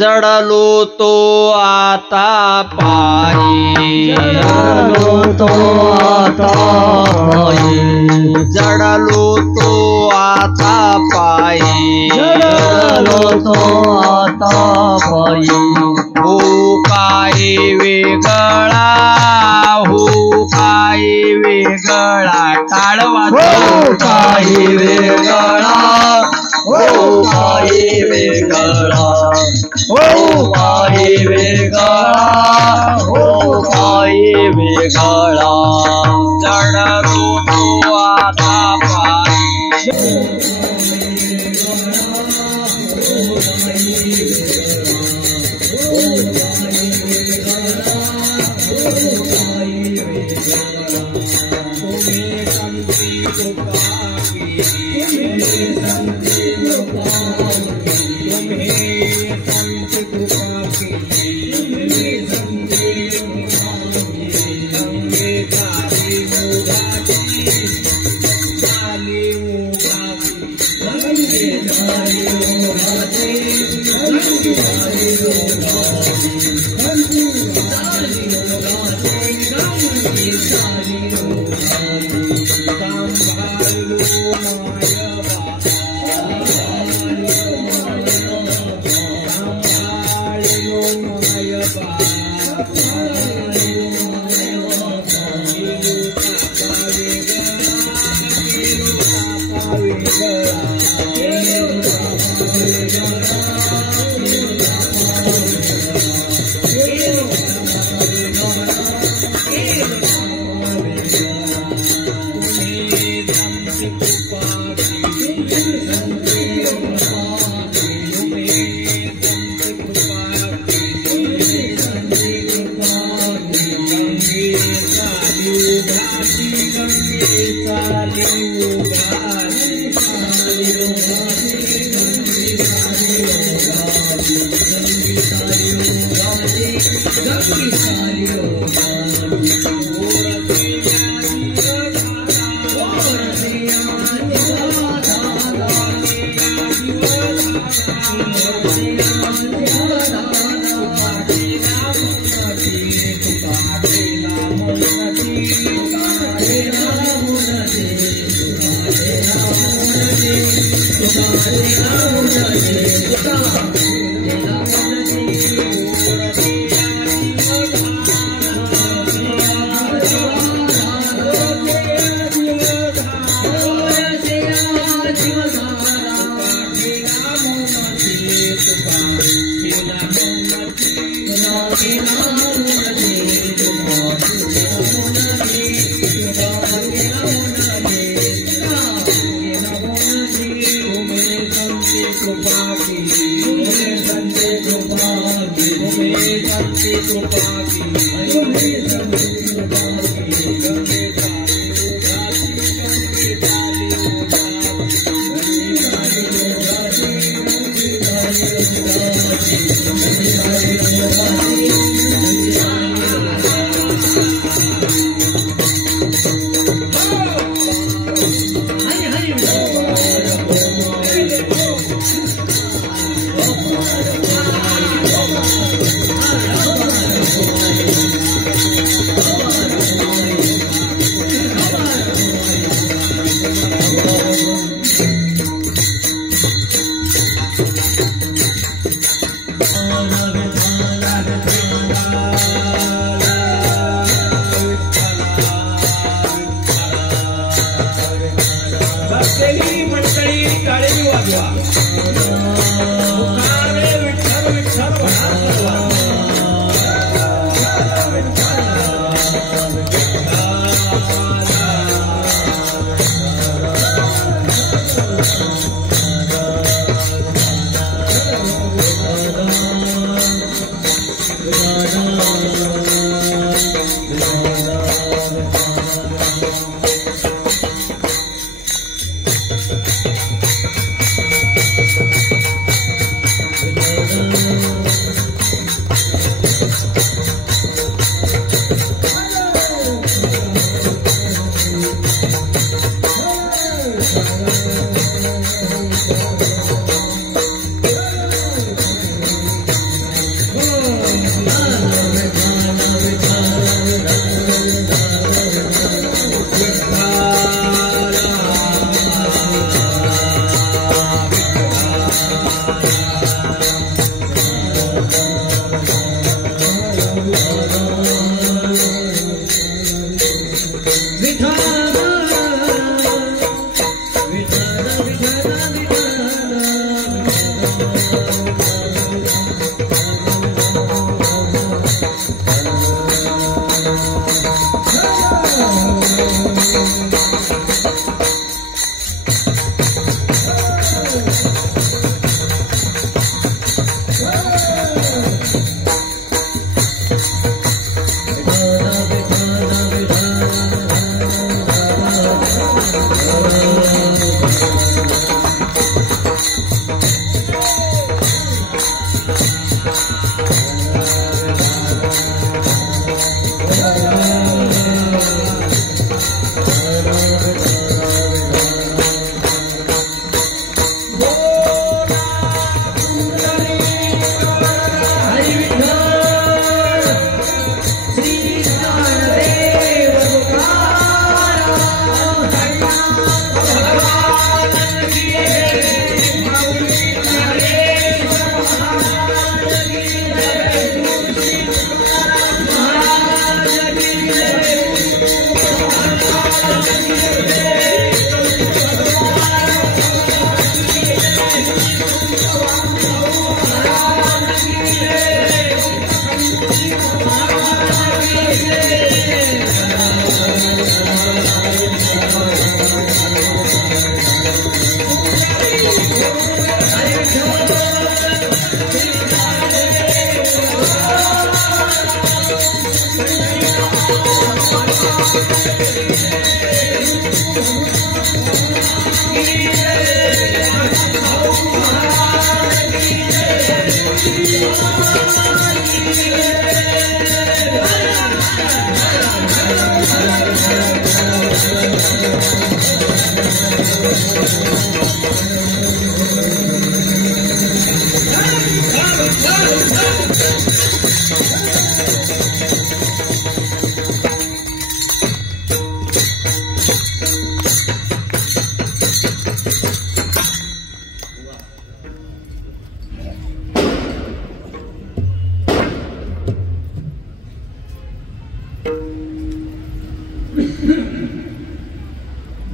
जडलो तो आता पायी, जडलो तो आता पायी, जडलो तो आता पायी, जडलो तो आता पायी. हो काय वेगळा, हो काय वेगळा टाळवा हो काही वेगळा, हो काही वेगळा, हो काही वेगळा, हो काही वेगळा. जडलो तो आता पायी.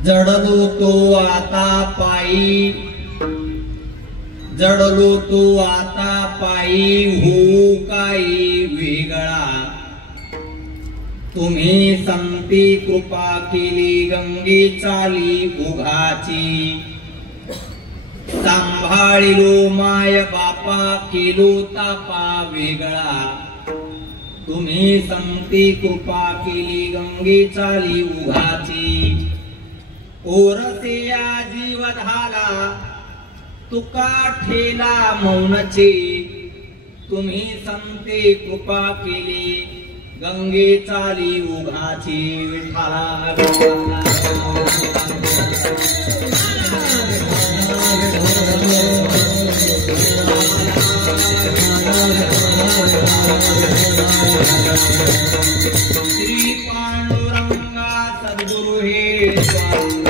जडलो तो आता पायी, जडलो तो आता पायी, होऊ काही वेगळा. तुम्ही संती कृपा केली, गंगे चाली उघाची. सांभाळिलो माय बापा, केलो तापा वेगळा. तुम्ही संती कृपा केली, गंगे चाली उघाची. ओरसिया जीव झाला, तुका ठेला मौनचे. तुम्ही संते कृपा केली, गंगे चाली उघाची. विठ्ठला श्री पांडुरंगा सद्गुरु हे स्वामी.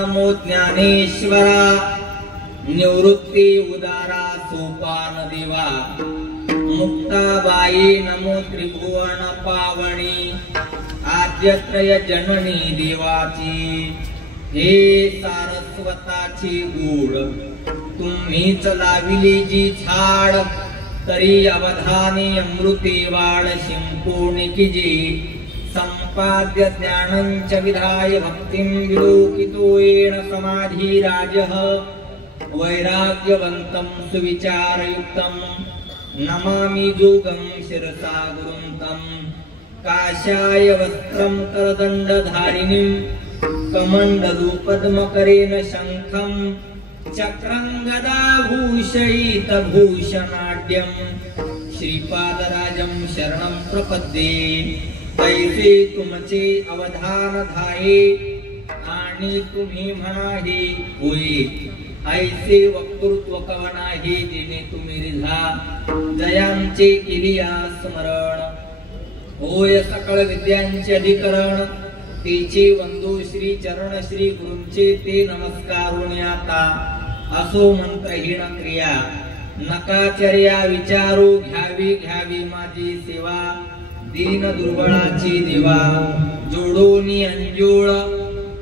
नमो ज्ञानेश्वरा. निवृत्ती उदारा सोपान देवा. मुक्ताबाई नमो त्रिभुवन पावणी. आद्यत्रय जननी देवाची. हे सारस्वताची गूढ तुम्हीच लाविली जी झाड. तरी अवधानी अमृते वाळ शिंपोणिकिजे संपाद्य ज्ञानंच विधाय भक्तिं विलोकितो येन समाधी राजः वैराग्यवन्तं सुविचारयुक्तं नमामि जोगं शिरसा गुरुं तं काशाय वस्त्रं करदण्डधारिणीं कमण्डलू पद्मकरेण शङ्खं चक्रं गदाभूषयित भूषणाढ्यं श्रीपादराजं शरणं प्रपद्ये तैसे तुमचे अवधान धाये आणि तुम्ही म्हणा हे होय ऐसे वक्तृत्व कवना हे जेणे तुम्ही रिझा जयांचे केलिया स्मरण होय सकळ विद्यांचे अधिकरण तेचे वंदू श्री चरण श्री गुरूंचे ते नमस्कारुणी आता असो मंत्रहीन क्रिया नकाचर्या विचारू घ्यावी घ्यावी माझी सेवा दीन दुर्बळाची देवा जोडोनी अंजोळ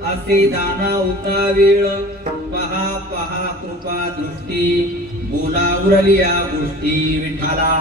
असे दाना उतावेळ पहा पहा कृपा दृष्टी बोला उरलिया गोष्टी विठाला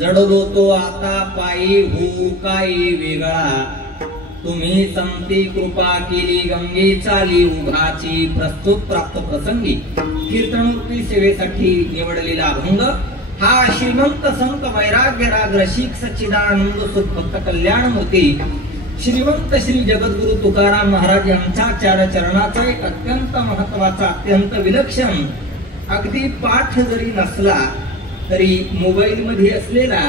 जडलो तो आता पायी हो काही वेगळा तुम्ही संती कृपा केली गंगे चाली उघाची प्रस्तुत प्राप्त प्रसंगी कीर्तनोक्ती सेवेसाठी निवडलेला अभंग हा श्रीमंत संत वैराग्य राग रसिक सच्चिदानंद सुखभक्त कल्याण मूर्ती श्रीमंत श्री जगद्गुरु तुकाराम महाराज यांचा चार चरणाचा एक अत्यंत महत्वाचा अत्यंत विलक्षण अगदी पाठ जरी नसला तरी मोबाईल मध्ये असलेला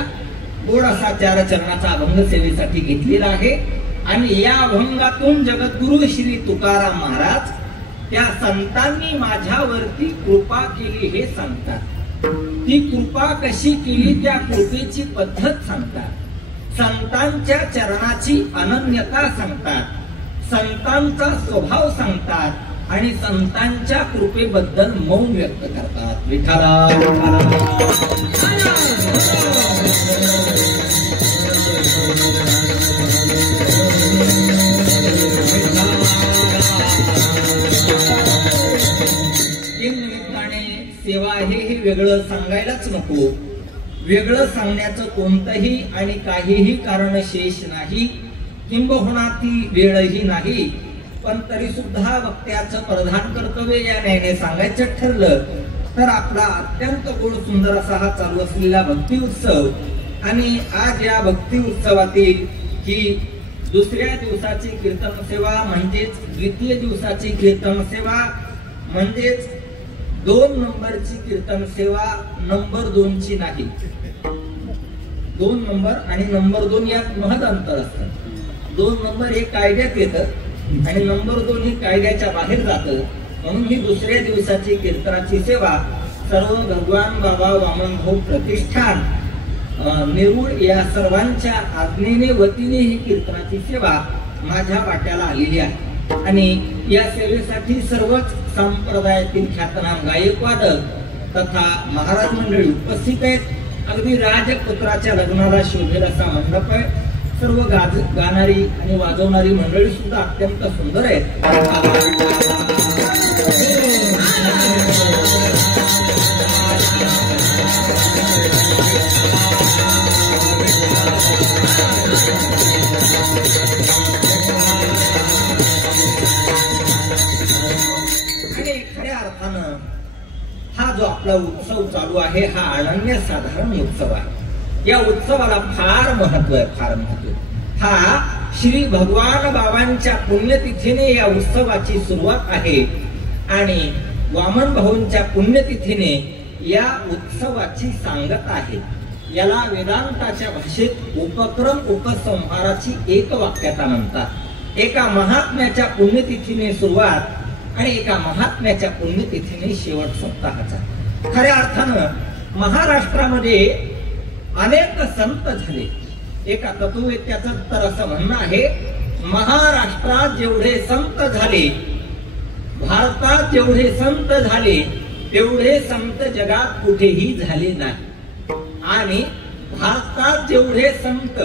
गोड असा चार चरणाचा अभंग सेवेसाठी घेतलेला आहे आणि या अभंगातून जगद्गुरु श्री तुकाराम महाराज त्या संतांनी माझ्यावरती कृपा केली हे सांगतात ती कृपा कशी केली त्या कृपेची पद्धत सांगतात संतांच्या चरणाची अनन्यता सांगतात संतांचा स्वभाव सांगतात आणि संतांच्या कृपेबद्दल मौन व्यक्त करतात विठाला निमित्ताने सेवा आहे हे वेगळं सांगायलाच नको वेगळं सांगण्याचं कोणतंही आणि काहीही कारण शेष नाही किंबहुना ती वेळही नाही पण तरी सुद्धा वक्त्याचं प्रधान कर्तव्य या न्यायाने सांगायचं ठरलं तर आपला अत्यंत गोड सुंदर असा हा चालू असलेला भक्ती उत्सव आणि आज या भक्ती उत्सवातील ही दुसऱ्या दिवसाची कीर्तन सेवा म्हणजेच द्वितीय दिवसाची कीर्तन सेवा म्हणजेच 2 नंबरची कीर्तन सेवा नंबर 2 ची नाही 2 नंबर आणि नंबर 2 यात महत् अंतर असतं 2 नंबर हे कायद्यात येतं आणि नंबर 2 ही कायद्याच्या बाहेर जातं म्हणून ही दुसऱ्या दिवसाची कीर्तनाची सेवा सर्व भगवान बाबा वामनभाऊ प्रतिष्ठान नेरूळ या सर्वांच्या आज्ञेने वतीने ही कीर्तनाची सेवा माझ्या वाट्याला आलेली आहे आणि या सेवेसाठी सर्वच संप्रदायातील ख्यातनाम गायकवादक तथा महाराज मंडळी उपस्थित आहेत अगदी राजपुत्राच्या लग्नाला शोभेल असा मंडप आहे सर्व गाणारी आणि वाजवणारी मंडळी सुद्धा अत्यंत सुंदर आहेत आणि खऱ्या अर्थानं हा जो आपला उत्सव चालू आहे हा अनन्यसाधारण उत्सव आहे या उत्सवाला फार महत्व आहे फार महत्व हा श्री भगवान बाबांच्या पुण्यतिथीने या उत्सवाची सुरुवात आहे आणि वामन भाऊंच्या पुण्यतिथीने या उत्सवाची सांगता आहे याला वेदांताच्या भाषेत उपक्रम उपसंहाराची एक वाक्यता म्हणतात एका महात्म्याच्या पुण्यतिथीने सुरुवात आणि एका महात्म्याच्या पुण्यतिथीने शेवट सप्ताहाचा. खऱ्या अर्थानं महाराष्ट्रामध्ये अनेक संत झाले. एका तत्ववेत्याचं तर असं म्हणणं आहे, महाराष्ट्रात जेवढे संत झाले, भारतात जेवढे संत झाले, तेवढे संत जगात कुठेही झाले नाही. आणि भारतात जेवढे संत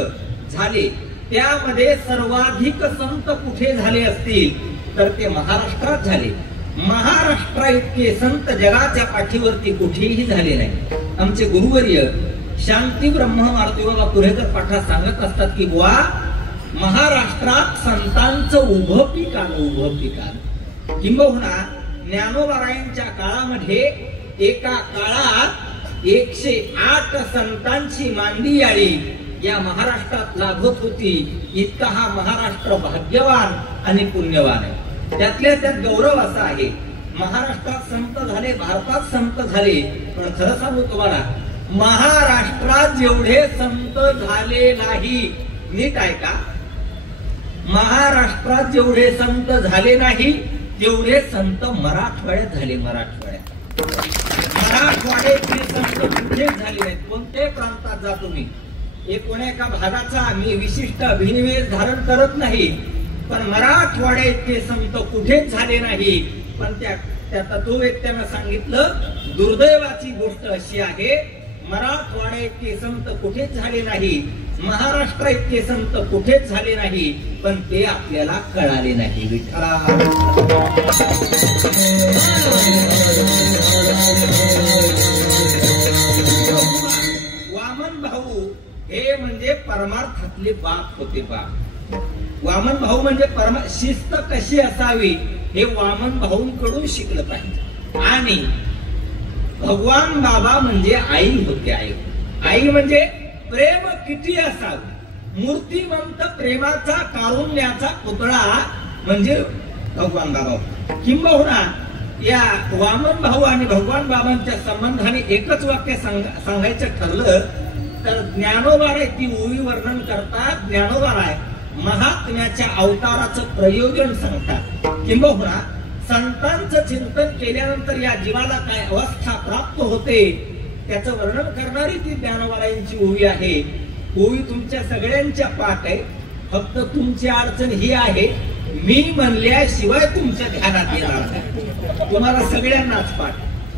झाले त्यामध्ये सर्वाधिक संत कुठे झाले असतील तर ते महाराष्ट्रात झाले. महाराष्ट्रा इतके संत जगाच्या पाठीवरती कुठेही झाले नाही. आमचे गुरुवर्य शांती ब्रह्म मारुतीबाबा कुरेकर पाठा सांगत असतात की बुवा, महाराष्ट्रात संतांचं उभं पीक आलं, उभं पीक आलं. किंबहुना ज्ञानोबारायांच्या काळामध्ये एका काळात 108 संतांची मांदियाळी या महाराष्ट्रात लाभत होती. इतका हा महाराष्ट्र भाग्यवान आणि पुण्यवान आहे. त्यातल्या त्यात गौरव असा आहे, महाराष्ट्रात संत झाले, भारतात संत झाले, पण खरं सांगू तुम्हाला, महाराष्ट्रात जेवढे संत झाले नाही, नीट ऐका, महाराष्ट्रात जेवढे संत झाले नाही तेवढे संत मराठवाड्यात झाले. मराठवाड्यातले संत कुठेच झाले नाहीत. कोणत्याही प्रांतात जा तुम्ही, कोण्या एका भागाचा मी विशिष्ट अभिनिवेश धारण करत नाही, पण मराठवाड्या इतके संत कुठेच झाले नाही. पण त्या तत्ववेत्यानं सांगितलं, दुर्दैवाची गोष्ट अशी आहे, मराठवाड्या इतके संत कुठेच झाले नाही, महाराष्ट्र इतके संत कुठेच झाले नाही, पण ते आपल्याला कळाले नाही. विठ्ठला वामन भाऊ हे म्हणजे परमार्थातले बाप होते. बाप वामन भाऊ म्हणजे शिस्त कशी असावी हे वामन भाऊंकडून शिकलं पाहिजे. आणि भगवान बाबा म्हणजे आई होते. आई म्हणजे प्रेम किती असावे, मूर्तिमंत प्रेमाचा कारुण्याचा पुतळा म्हणजे भगवान बाबा. किंबहुना या वामन भाऊ आणि भगवान बाबांच्या संबंधाने एकच वाक्य सांगायचं ठरलं तर ज्ञानोबाराय ती ओवी वर्णन करतात. ज्ञानोबाराय महात्म्याच्या अवताराचं प्रयोजन सांगतात. किंबहुना संतांचं चिंतन केल्यानंतर या जीवाला काय अवस्था प्राप्त होते त्याचं वर्णन करणारी ती ज्ञानोबारायांची ओवी आहे. ओवी तुमच्या सगळ्यांच्या पाठ आहे. फक्त तुमची अडचण ही आहे, मी म्हणल्याशिवाय तुमच्या ध्यानात येणार नाही. तुम्हाला सगळ्यांनाच पाठ,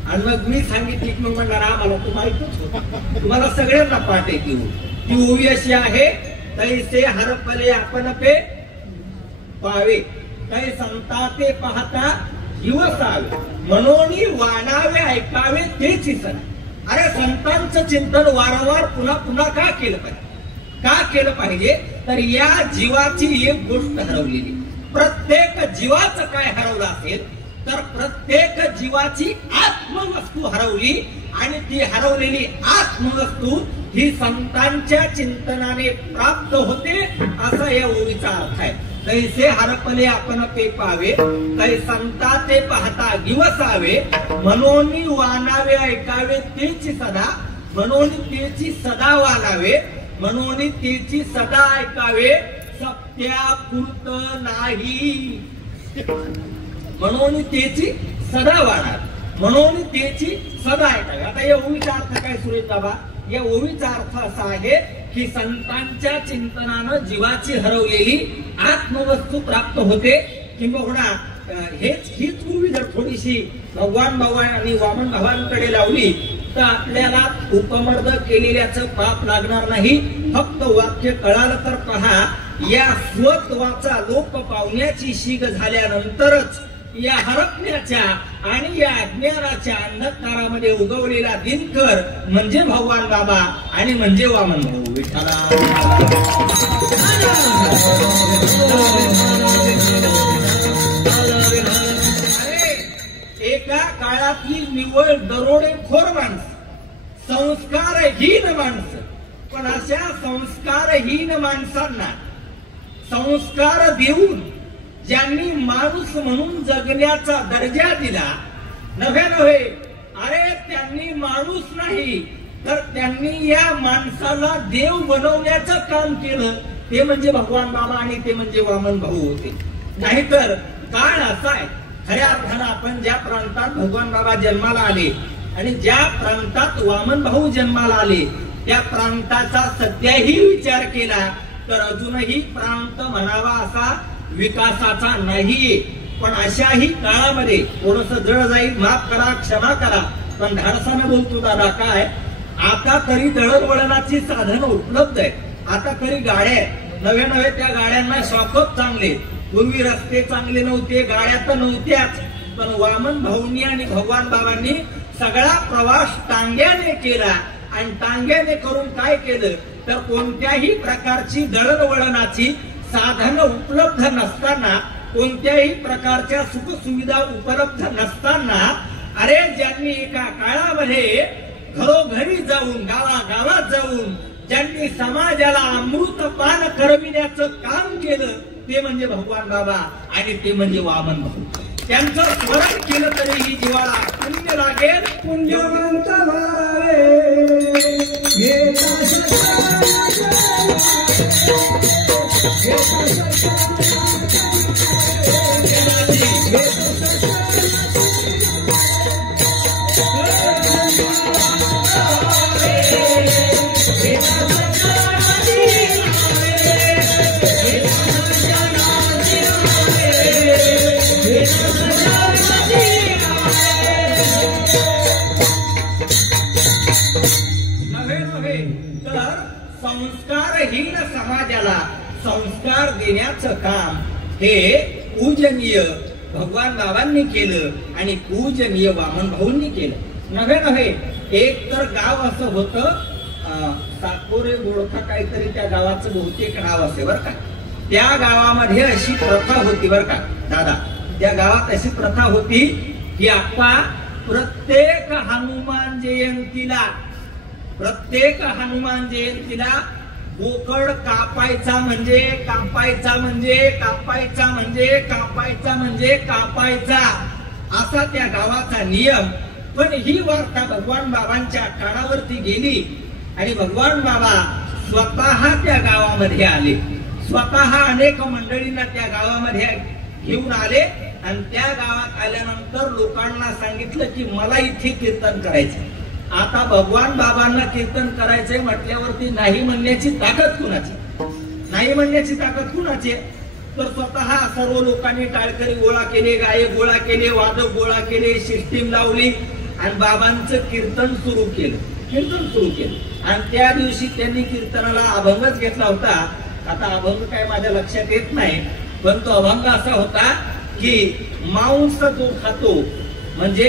आणि मग मी सांगितली की मग म्हणणार आम्हाला तू माहितच होत. तुम्हाला सगळ्यांना पाठ आहे ती ओवी अशी आहे, तैसे हरपले आपण पे पावे, तै संता ते पाहता दिवसावे, म्हणून वाणावे ऐकावे तेची सण. अरे संतांचं चिंतन वारंवार पुन्हा पुन्हा का केलं पाहिजे तर या जीवाची एक गोष्ट हरवलेली. प्रत्येक जीवाचं काय हरवलं असेल तर प्रत्येक जीवाची आत्मवस्तू हरवली, आणि ती हरवलेली आत्मवस्तू ही संतांच्या चिंतनाने प्राप्त होते असा या ओवीचा अर्थ आहे. तैसे हरपले आपण पे पावे, तै संता ते पाहता दिवसावे, म्हणून वानावे ऐकावे तेची सदा, म्हणून तेची सदा वानावे, म्हणून तेची सदा ऐकावे, सत्यापुरत नाही, म्हणून तेची सदा वाणार, म्हणून तेची सदा ऐकावे. आता या ओवीचा अर्थ काय सुरेश बाबा? या ओवीचा अर्थ असा आहे की संतांच्या चिंतनानं जीवाची हरवलेली आत्मवस्तू प्राप्त होते. किंबहुना हीच ओवी जर थोडीशी भगवान बाबा आणि वामन भावांकडे लावली तर आपल्याला उपमर्द केलेल्याचं पाप लागणार नाही. फक्त वाक्य कळालं तर पहा, या स्वत्वाचा लोप पावण्याची शीग झाल्यानंतरच या हरपण्याच्या आणि या अज्ञानाच्या अंधकारामध्ये उगवलेला दिनकर म्हणजे भगवान बाबा आणि म्हणजे वामन भाऊ. विठ्ठला एका काळातली निव्वळ दरोडेखोर माणसं, संस्कारहीन माणसं, पण अशा संस्कारहीन माणसांना संस्कार देऊन ज्यांनी माणूस म्हणून जगण्याचा दर्जा दिला, नव्हे अरे त्यांनी माणूस नाही तर त्यांनी या माणसाला देव बनवण्याचं काम केलं, ते म्हणजे भगवान बाबा आणि ते म्हणजे वामन भाऊ होते. नाहीतर काळ असा आहे, खऱ्या अर्थानं आपण ज्या प्रांतात भगवान बाबा जन्माला आले आणि ज्या प्रांतात वामन भाऊ जन्माला आले त्या प्रांताचा सध्याही विचार केला तर अजूनही प्रांत म्हणावा असा विकासाचा नाहीये. पण अशाही काळामध्ये थोडस जड जाईल, माफ करा, क्षमा करा, पण धाडसानं बोलतो दादा. काय आता तरी दळणवळणाची साधनं उपलब्ध आहेत, आता तरी गाड्या आहेत, नव्या नव्या त्या गाड्यांना शॉकअप चांगले. पूर्वी रस्ते चांगले नव्हते, गाड्या तर नव्हत्याच, पण वामन भाऊंनी आणि भगवान बाबांनी सगळा प्रवास टांग्याने केला. आणि टांग्याने करून काय केलं तर कोणत्याही प्रकारची दळणवळणाची साधनं उपलब्ध नसताना, कोणत्याही प्रकारच्या सुखसुविधा उपलब्ध नसताना, अरे ज्यांनी एका काळामध्ये घरोघरी जाऊन गावागावात जाऊन ज्यांनी समाजाला अमृतपान करविण्याचं काम केलं ते म्हणजे भगवान बाबा आणि ते म्हणजे वामन भाऊ. त्यांचं स्मरण केलं तरी ही जीवाला पुण्य लागेल. पुण्यवंत संस्कारहीन समाजाला संस्कार देण्याचं काम हे पूजनीय भगवान बाबांनी केलं आणि पूजनीय वामन भाऊंनी केलं. नव्हे एक तर गाव असं होतं, साकोरे गोळखा काहीतरी त्या गावाचं बहुतेक नाव असे बरं का. त्या गावामध्ये अशी प्रथा होती बरं का दादा, त्या गावात अशी प्रथा होती की आप्पा प्रत्येक हनुमान जयंतीला बोकड कापायचा असा त्या गावाचा नियम. पण ही वार्ता भगवान बाबांच्या कानावरती गेली आणि भगवान बाबा स्वतः त्या गावामध्ये आले, स्वतः अनेक मंडळींना त्या गावामध्ये घेऊन आले आणि त्या गावात आल्यानंतर लोकांना सांगितलं की मला इथे कीर्तन करायचं. आता भगवान बाबांना कीर्तन करायचंय म्हटल्यावरती नाही म्हणण्याची ताकद कुणाची? तर स्वतः सर्व लोकांनी टाळकरी गोळा केले, गायक गोळा केले, वादक गोळा केले, सिस्टीम लावली आणि बाबांचं कीर्तन सुरू केलं. आणि त्या दिवशी त्यांनी कीर्तनाला अभंगच घेतला होता. आता अभंग काय माझ्या लक्षात येत नाही, पण तो अभंग असा होता की मांस जो खातो म्हणजे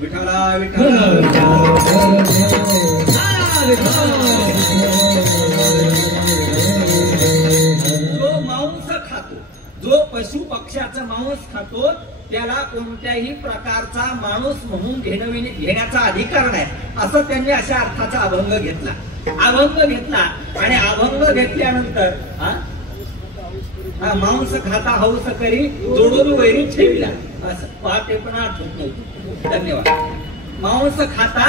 विठ्ठला विठ्ठला, जो मांस खातो, जो पशु पक्ष्याचं मांस खातो त्याला कोणत्याही प्रकारचा माणूस म्हणून घेण्याचा अधिकार नाही, असं त्यांनी अशा अर्थाचा अभंग घेतला आणि अभंग घेतल्यानंतर मांस खाता हौस करी जोडून वैरी ठेविला, असं पहाटे पण आठवत नव्हतं. धन्यवाद. मांस खाता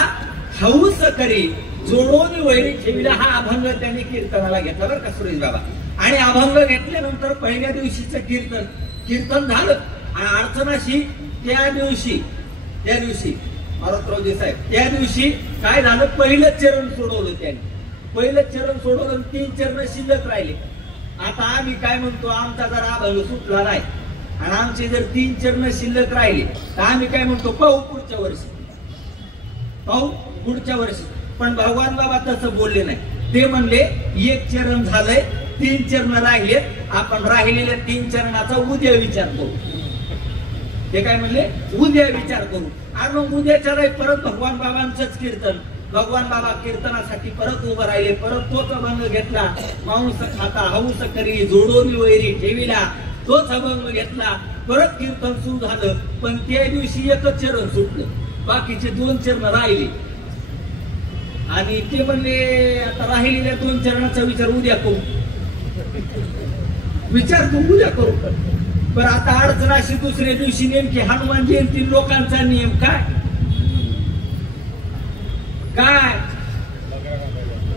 हौस करी जोडून वैरी ठेविला हा अभंग त्यांनी कीर्तनाला घेतला बरं का सुरेश बाबा. आणि अभंग घेतल्यानंतर पहिल्या दिवशीचं कीर्तन झालं आणि अर्चनाशी त्या दिवशी मारुतरावजी साहेब त्या दिवशी काय झालं, पहिलं चरण सोडवलं त्यांनी. पहिलं चरण सोडवलं, 3 चरण शिल्लक राहिले. आता आम्ही काय म्हणतो, आमचा जर अभंग सुटला नाही आणि आमचे जर 3 चरण शिल्लक राहिले तर आम्ही काय म्हणतो, पाहू पुढच्या वर्षी. पण भगवान बाबा तसं बोलले नाही. ते म्हणले 1 चरण झालंय, 3 चरण राहिले, आपण राहिलेल्या 3 चरणाचा उद्या विचार करू. ते काय म्हणले, उद्या विचार करू. आणि मग उद्याच्या परत भगवान बाबांचंच कीर्तन. भगवान बाबा कीर्तनासाठी परत उभं राहिले, परत तोच अभंग घेतला. मांस खाता हौस करी जोडोनी वैरी ठेविला, तोच अभंग घेतला. परत कीर्तन सुरू झालं. पण त्या दिवशी 1 चरण सुटलं, बाकीचे 2 चरण राहिले. आणि ते म्हणले आता राहिलेल्या 2 चरणाचा विचार उद्या करू. पण आता अडचण अशी, दुसऱ्या दिवशी नेमकी हनुमान जयंती, लोकांचा नियम काय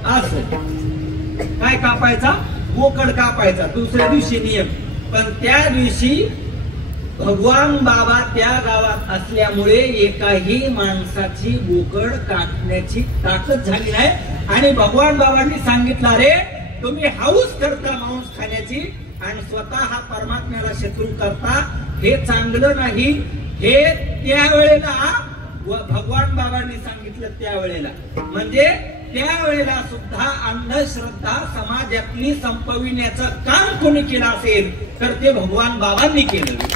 असं काय कापायचा, बोकड कापायचा दुसऱ्या दिवशी नियम. पण त्या दिवशी भगवान बाबा त्या गावात असल्यामुळे एकाही माणसाची बोकड काटण्याची ताकद झाली नाही. आणि भगवान बाबांनी सांगितलं, रे तुम्ही हाऊस करता मांस खाण्याची आणि स्वतः परमात्म्याला शत्रू करता, हे चांगलं नाही. हे त्यावेळेला भगवान बाबांनी सांगितलं. त्यावेळेला म्हणजे त्यावेळेला सुद्धा अंधश्रद्धा समाजातली संपविण्याचं काम कोणी केलं असेल तर ते भगवान बाबांनी केलं.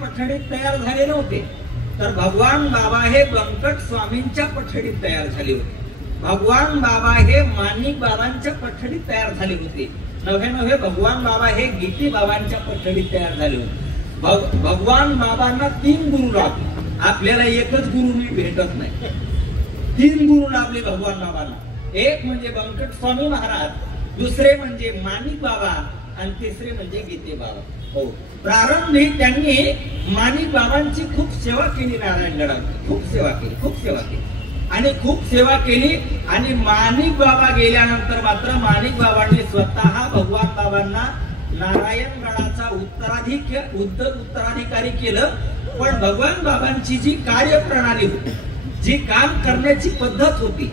पठडीत तयार झाले नव्हते, तर भगवान बाबा हे बंकट स्वामींच्या पठडीत तयार झाले होते. भगवान बाबा हे माणिक बाबांच्या पठडीत तयार झाले होते. नव्हे भगवान बाबा हे गीती बाबांच्या पठडीत तयार झाले होते. भगवान बाबांना 3 गुरु लाभले. आपल्याला एकच गुरु मी भेटत नाही, 3 गुरु लाभले भगवान बाबांना. एक म्हणजे बंकट स्वामी महाराज, दुसरे म्हणजे माणिक बाबा आणि तिसरे म्हणजे गीते बाबा. हो, प्रारंभी त्यांनी माणिक बाबांची खूप सेवा केली. नारायणगडाची खूप सेवा केली आणि खूप सेवा केली. आणि माणिक बाबा गेल्यानंतर मात्र माणिक बाबांनी स्वतः भगवान बाबांना नारायणगडाचा उत्तराधिकारी केलं. पण भगवान बाबांची जी कार्यप्रणाली होती, जी काम करण्याची पद्धत होती,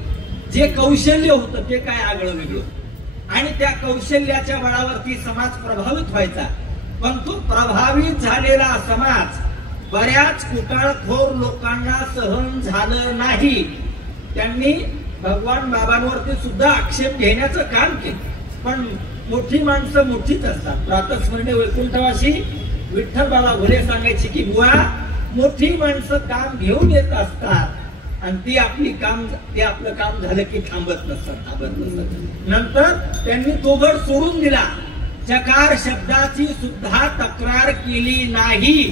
जे कौशल्य होतं ते काय आगळं वेगळं. आणि त्या कौशल्याच्या बळावरती समाज प्रभावित व्हायचा. पण तो प्रभावित झालेला समाज बऱ्याच कुटाळखोर लोकांना सहन झालं नाही. त्यांनी भगवान बाबांवरती सुद्धा आक्षेप घेण्याचं काम केलं. पण मोठी माणसं मोठीच असतात. प्रातस्मरणी वैकुंठवासी विठ्ठल बाबा घोले सांगायची की बुवा, मोठी माणसं काम घेऊन येत असतात आणि ती आपलं काम झालं की थांबत नसतात. नंतर त्यांनी तो गड सोडून दिला. चकार शब्दाची सुद्धा तक्रार केली नाही.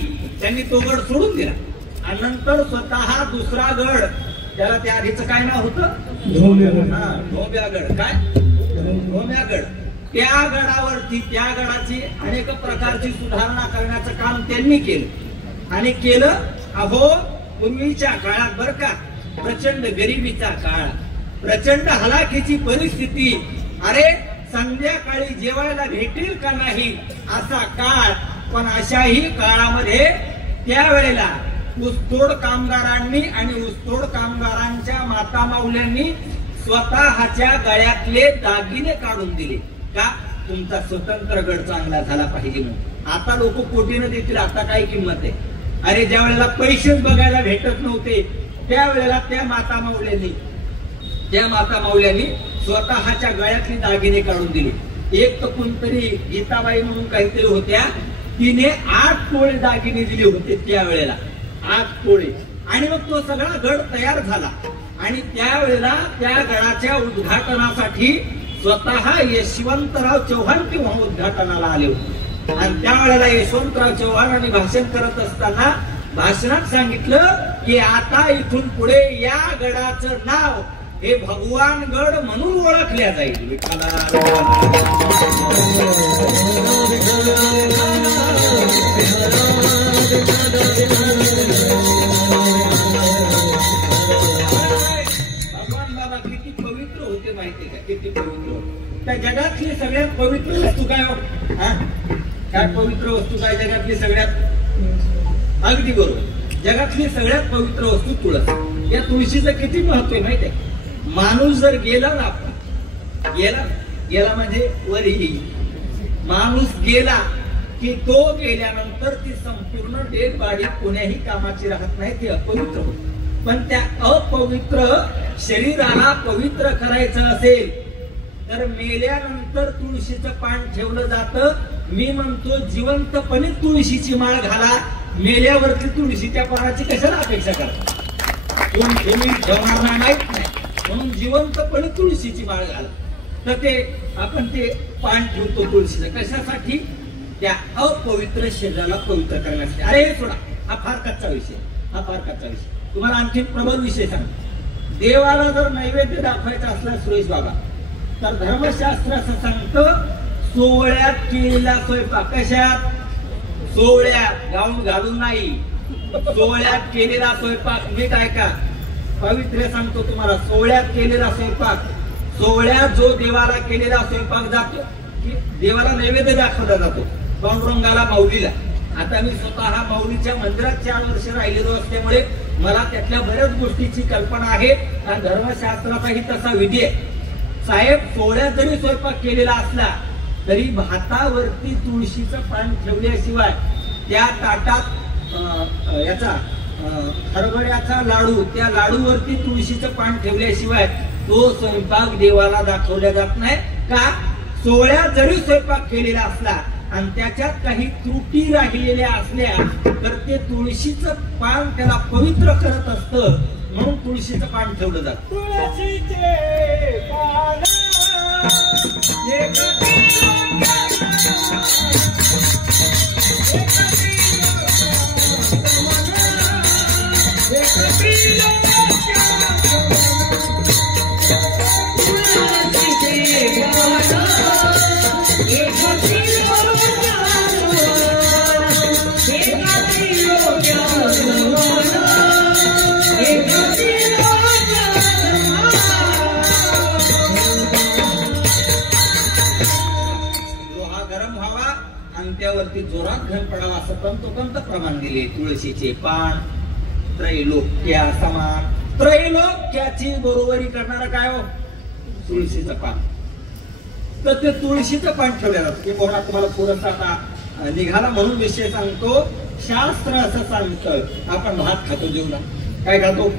त्यांनी तो गड सोडून दिला आणि नंतर स्वतः दुसरा गड, त्याला त्या आधीचं काय नाव होतं, धोब्यागड. काय धोब्यागड. त्या गडावरती त्या गडाची अनेक प्रकारची सुधारणा करण्याचं काम त्यांनी केलं. आणि केलं अहो पूर्वीच्या काळात बर का, प्रचंड गरिबीचा काळ, प्रचंड हलाखीची परिस्थिती. अरे संध्याकाळी जेवायला भेटेल का नाही असा काळ. पण अशाही काळामध्ये त्यावेळेला ऊसतोड कामगारांनी आणि ऊसतोड कामगारांच्या माता माऊल्यांनी स्वतःच्या गळ्यातले दागिने काढून दिले. का? तुमचा स्वतंत्र गड चांगला झाला पाहिजे म्हणून. आता लोक कोटीनं देतील, आता काय किंमत आहे. अरे ज्या वेळेला पैसेच बघायला भेटत नव्हते त्यावेळेला त्या माता माऊल्यांनी स्वतःच्या गळ्यातली दागिने काढून दिले. एक तर कोणतरी गीताबाई म्हणून काहीतरी होत्या, तिने 8 तोळे दागिने दिले होते त्यावेळेला, 8 तोळे. आणि मग तो सगळा गड तयार झाला. आणि त्यावेळेला त्या गडाच्या उद्घाटनासाठी स्वतः यशवंतराव चव्हाण तेव्हा उद्घाटनाला आले होते. आणि त्यावेळेला यशवंतराव चव्हाणांनी भाषण करत असताना भाषणात सांगितलं की आता इथून पुढे या गडाचं नाव हे भगवानगड म्हणून ओळखल्या जाईल. भगवान बाबा किती पवित्र होते माहिती का, किती पवित्र. त्या जगातली सगळ्यात पवित्र वस्तू काय हो? काय पवित्र वस्तू काय जगातली सगळ्यात? अगदी बरोबर, जगातली सगळ्यात पवित्र वस्तू तुळस. या तुळशीचं किती महत्व आहे माहिती आहे. माणूस जर गेला ना, गेला म्हणजे वरी, माणूस गेला की तो गेल्यानंतर ती संपूर्ण डेड बॉडी कोण्याही कामाची राहत नाही, ती अपवित्र होते. पण त्या अपवित्र शरीराला पवित्र करायचं असेल तर मेल्यानंतर तुळशीचं पान ठेवलं जातं. मी म्हणतो जिवंतपणे तुळशीची माळ घाला, मेल्यावरती तुळशीच्या पानाची कशाला अपेक्षा करता? तुम्ही ठेवणार माहित नाही म्हणून जिवंतपणे तुळशीची माळ घाला. तर ते आपण ते पान ठेवतो तुळशीचं कशासाठी? त्या अपवित्र शरीराला पवित्र करण्यासाठी. अरे हे सोडा, हा फार कच्चा विषय, हा फार कच्चा विषय. तुम्हाला आणखी प्रबल विषय सांगतो. देवाला जर नैवेद्य दाखवायचा असला सुरेश बाबा, तर धर्मशास्त्र असं सांगतं सोहळ्यात केलेला स्वयंपाक. कशात? सोहळ्यात, गाऊन घालून नाही, सोहळ्यात केलेला स्वयंपाक. नीट ऐका, पवित्र सांगतो तुम्हाला. सोहळ्यात केलेला स्वयंपाक, सोहळ्यात जो देवाला केलेला स्वयंपाक जातो, देवाला नैवेद्य दाखवला जातो पांडुरंगाला, माऊलीला. आता मी स्वतः माऊलीच्या मंदिरात 4 वर्ष राहिलेलो असल्यामुळे मला त्यातल्या बऱ्याच गोष्टीची कल्पना आहे. आणि धर्मशास्त्राचाही तसा विधी आहे. साहेब, सोहळ्यात जरी स्वयंपाक केलेला असला तरी भातावरती तुळशीचं पान ठेवल्याशिवाय, त्या ताटात याचा हरभऱ्याचा लाडू, त्या लाडूवरती तुळशीचं पान ठेवल्याशिवाय तो स्वयंपाक देवाला दाखवला जात नाही. का? सोहळ्यात जरी स्वयंपाक केलेला असला आणि त्याच्यात काही त्रुटी राहिलेल्या असल्या तर ते तुळशीचं पान त्याला पवित्र करत असतं, म्हणून तुळशीचं पान ठेवलं जातं. तुळशीचे पान त्यावरती जोरात घन पडावा असं तंतोतंत प्रमाण दिले. तुळशीचे पान त्रैलोक्या समान. त्रैलोक्याची बरोबरी करणारा काय हो? तुळशीचं पान. तर ते तुळशीचं पान ठेवलं जातं. की कोणा तुम्हाला पुरत आता निघाला म्हणून विषय सांगतो. शास्त्र असं सांगतं आपण भात खातो जेवणात. काय खातो?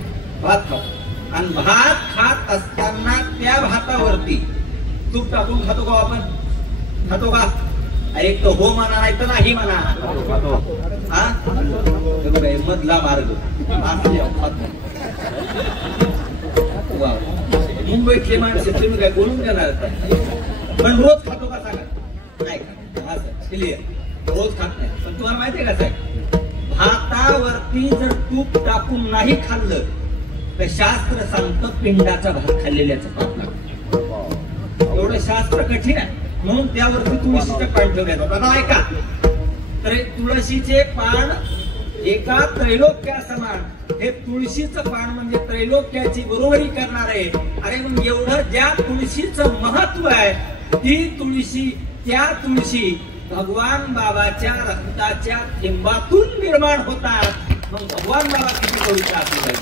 भात खातो. आणि भात खात असताना त्या भातावरती तूप टाकून खातो का आपण? खातो का? एक तर हो म्हणा, नाही तर नाही म्हणा. हा, मधला मार्ग. मुंबईतले माणसं तुम्ही काय बोलून देणार? पण रोज खातो का सांगा? नाही खात. क्लिअर, रोज खात नाही. पण तुम्हाला माहितीये का साहेब, भातावरती जर तूप टाकून नाही खाल्लं तर शास्त्र सांगतं पिंडाचा भात खाल्लेल्याचं पाप लागतं. एवढं शास्त्र कठीण आहे. म्हणून त्यावरती तुळशीचं पान ठेवण्यात येतं. आता ऐका, तर तुळशीचे पान एका त्रैलोक्या समान. हे तुळशीचं पान म्हणजे त्रैलोक्याची बरोबरी करणार आहे. अरे मग एवढं ज्या तुळशीचं महत्व आहे, ती तुळशी, त्या तुळशी भगवान बाबाच्या रक्ताच्या थेंबातून निर्माण होतात. मग भगवान बाबा किती पवित्र असले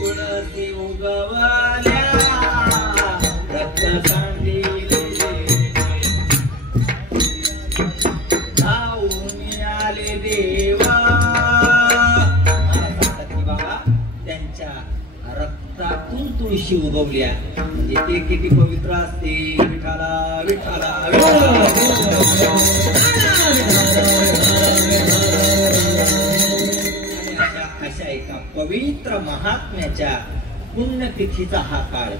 तुळसी उगवल्या रक्त सांडिले धावून आले देवा. बाबा त्यांच्या रक्तातून तुळशी उगवल्या म्हणजे ते किती पवित्र असते. विठाला विठाला अशा एका पवित्र महात्म्याच्या पुण्यतिथीचा हा काळ.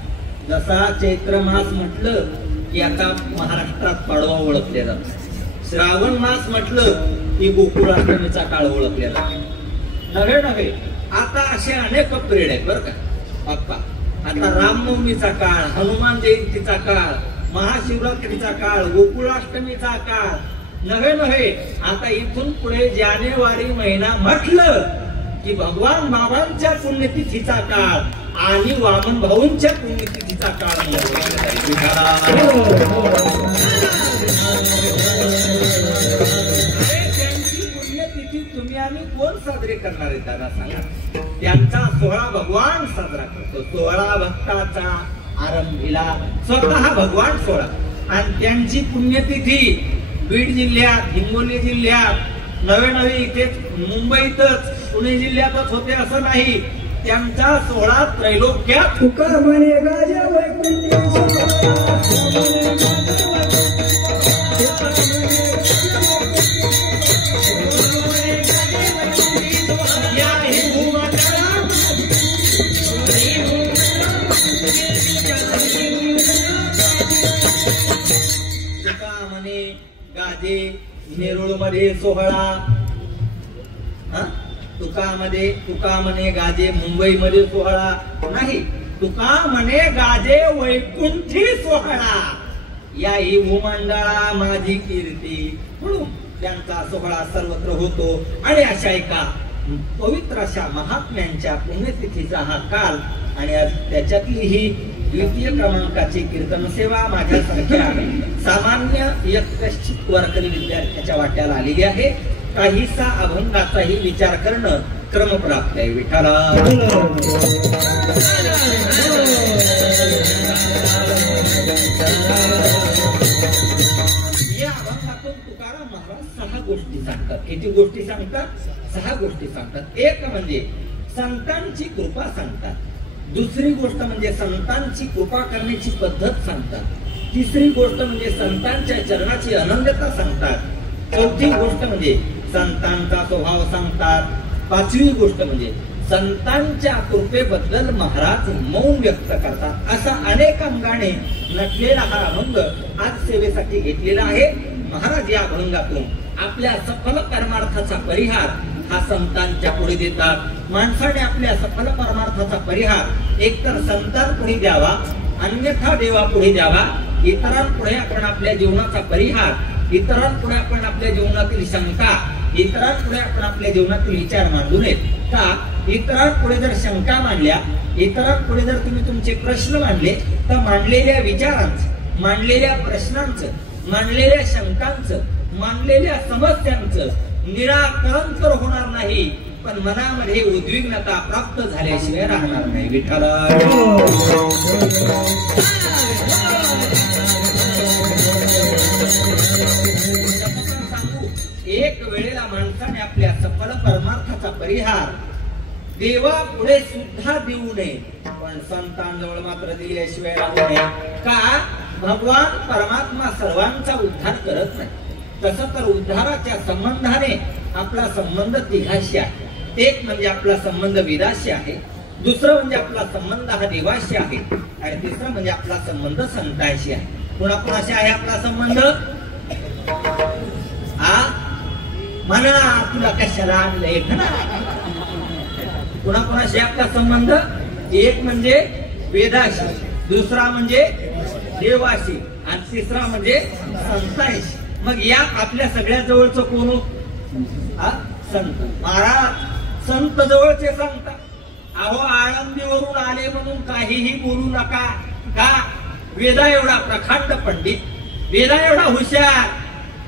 जसा चैत्र मास म्हटलं की आता महाराष्ट्रात पाडवा ओळखले जातो. श्रावण मास म्हटलं की गोकुळाष्टमीचा काळ ओळखला जातो. नव्हे आता असे अनेक पिरियड आहेत बरं का बाप्पा. आता रामनवमीचा काळ, हनुमान जयंतीचा काळ, महाशिवरात्रीचा काळ, गोकुळाष्टमीचा काळ. नव्हे आता इथून पुढे जानेवारी महिना म्हटलं की भगवान बाबांच्या पुण्यतिथीचा काळ आणि वामन भाऊंच्या पुण्यतिथीचा काळ. त्यांची पुण्यतिथी तुम्ही आम्ही कोण साजरे करणार आहे दादा सांगा. त्यांचा सोहळा भगवान साजरा करतो. सोहळा भक्ताचा आरंभीला स्वतः भगवान सोहळा. आणि त्यांची पुण्यतिथी बीड जिल्ह्यात, हिंगोली जिल्ह्यात, नवे इथेच मुंबईतच, पुणे जिल्ह्यातच होते असं नाही. त्यांचा सोहळा त्रैलोक्यात तुका म्हणे गाजा वैकुंठी या हिंदू तुका म्हणे गाजे नेरुळ मध्ये सोहळा. तुका म्हणे गाजे मुंबईमध्ये सोहळा नाही. तुका म्हणे गाजे वैकुंठी सोहळा. या ही भूमंडळा माझी कीर्ती म्हणून त्यांचा सोहळा सर्वत्र होतो. आणि अशा एका पवित्र अशा महात्म्यांच्या पुण्यतिथीचा हा काल आणि त्याच्यातली ही द्वितीय क्रमांकाची कीर्तन सेवा माझ्यासारख्या सामान्य यशस्वी वारकरी विद्यार्थ्याच्या वाट्याला आलेली आहे. काहीसा अभंगाचाही विचार करणं क्रमप्राप्त आहे. विठाला या अभंगातून तुकाराम महाराज 6 गोष्टी सांगतात. किती गोष्टी सांगतात? 6 गोष्टी सांगतात. एक म्हणजे संतांची कृपा सांगतात. दुसरी गोष्ट म्हणजे संतांची कृपा करण्याची पद्धत सांगतात. तिसरी गोष्ट म्हणजे संतांच्या चरणाची अनन्यता सांगतात. चौथी गोष्ट म्हणजे संतांचा स्वभाव सांगतात. 5वी गोष्ट म्हणजे संतांच्या कृपेबद्दल महाराज मौन व्यक्त करतात. असा अनेक अंगाने नटलेला हा अभंग आज सेवेसाठी घेतलेला आहे. महाराज या अभंगातून आपल्या सफल परमार्थाचा परिहार हा संतांच्या पुढे देतात. माणसाने आपल्या सफल परमार्थाचा परिहार एकतर संतांपुढे द्यावा, अन्यथा देवापुढे द्यावा. इतरांपुढे आपण आपल्या जीवनाचा परिहार, इतरांपुढे आपण आपल्या जीवनातील शंका, इतरांपुढे आपण आपल्या जीवनातील विचार मांडू नयेत. का? इतरांपुढे जर शंका मांडल्या, इतरांपुढे जर तुम्ही तुमचे प्रश्न मांडले तर मांडलेल्या विचारांचं, मांडलेल्या प्रश्नांचं, मांडलेल्या शंकांचं, मांडलेल्या समस्यांचं निराकरण तर होणार नाही, पण मनामध्ये उद्विग्नता प्राप्त झाल्याशिवाय राहणार नाही. विठ्ठला एक वेळेला माणसाने आपल्या सफल परमार्थाचा परिहार देवा पुढे सुद्धा देऊ नये, पण संतांजवळ मात्र दिल्याशिवाय राहू नये. का? भगवान परमात्मा सर्वांचा उद्धार करत नाही. तसं तर उद्धाराच्या संबंधाने आपला संबंध तिघाशी आहे. एक म्हणजे आपला संबंध वेदाशी आहे, दुसरं म्हणजे आपला संबंध हा देवाशी आहे, आणि तिसरं म्हणजे आपला संबंध संतांशी आहे. कुणाकुणाशी आहे आपला संबंध? म्हणा तुला कशाला आणलंय म्हणा. कुणाकुणाशी आपला संबंध? एक म्हणजे वेदाशी, दुसरा म्हणजे देवाशी, आणि तिसरा म्हणजे संतांशी. मग या आपल्या सगळ्या जवळचं कोण? संत. महाराज संत जवळचे सांगतात, अहो आळंदीवरून आले म्हणून काहीही बोलू नका. का? वेदा एवढा प्रखांड पंडित, वेदा एवढा हुशार,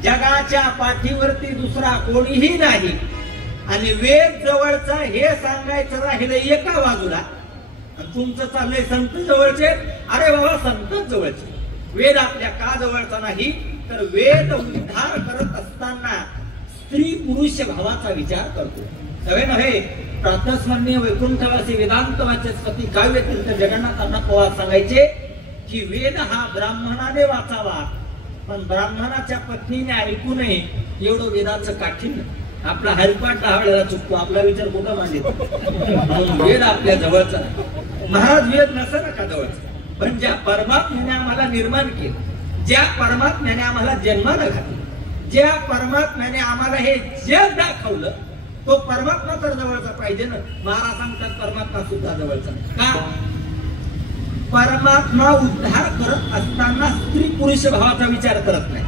जगाच्या पाठीवरती दुसरा कोणीही नाही. आणि वेद जवळचा हे सांगायचं राहिलं एका बाजूला, आणि तुमचं चाललंय संत जवळचे. अरे बाबा, संत जवळचे. वेद आपल्या का जवळचा नाही, तर वेद उद्धार करत असताना स्त्री पुरुष भावाचा विचार करतो. नव्हे नव्हे प्रातस्मरणीय वैकुंठवासी वेदांत वाचस्पती काव्य तीर्थ जगन्नाथ अण्णा पवार सांगायचे की वेद हा ब्राह्मणाने वाचावा, पण ब्राह्मणाच्या पत्नीने ऐकू नये. एवढं वेदाचं काठीण्य. आपला हरिपाठ 10 वेळेला चुकतो, आपला विचार कुठं मांडतो. वेद आपल्या जवळचा नाही. महाराज वेद नसेल का जवळचा, पण ज्या परमात्म्याने आम्हाला निर्माण केलं, ज्या परमात्म्याने आम्हाला जन्माला घातलं, ज्या परमात्म्याने आम्हाला हे जग दाखवलं, तो परमात्मा तर जवळचा पाहिजे ना. महाराज सांगतात परमात्मा सुद्धा जवळचा का? परमात्मा उद्धार करत असताना स्त्री पुरुष भावाचा विचार करत नाही,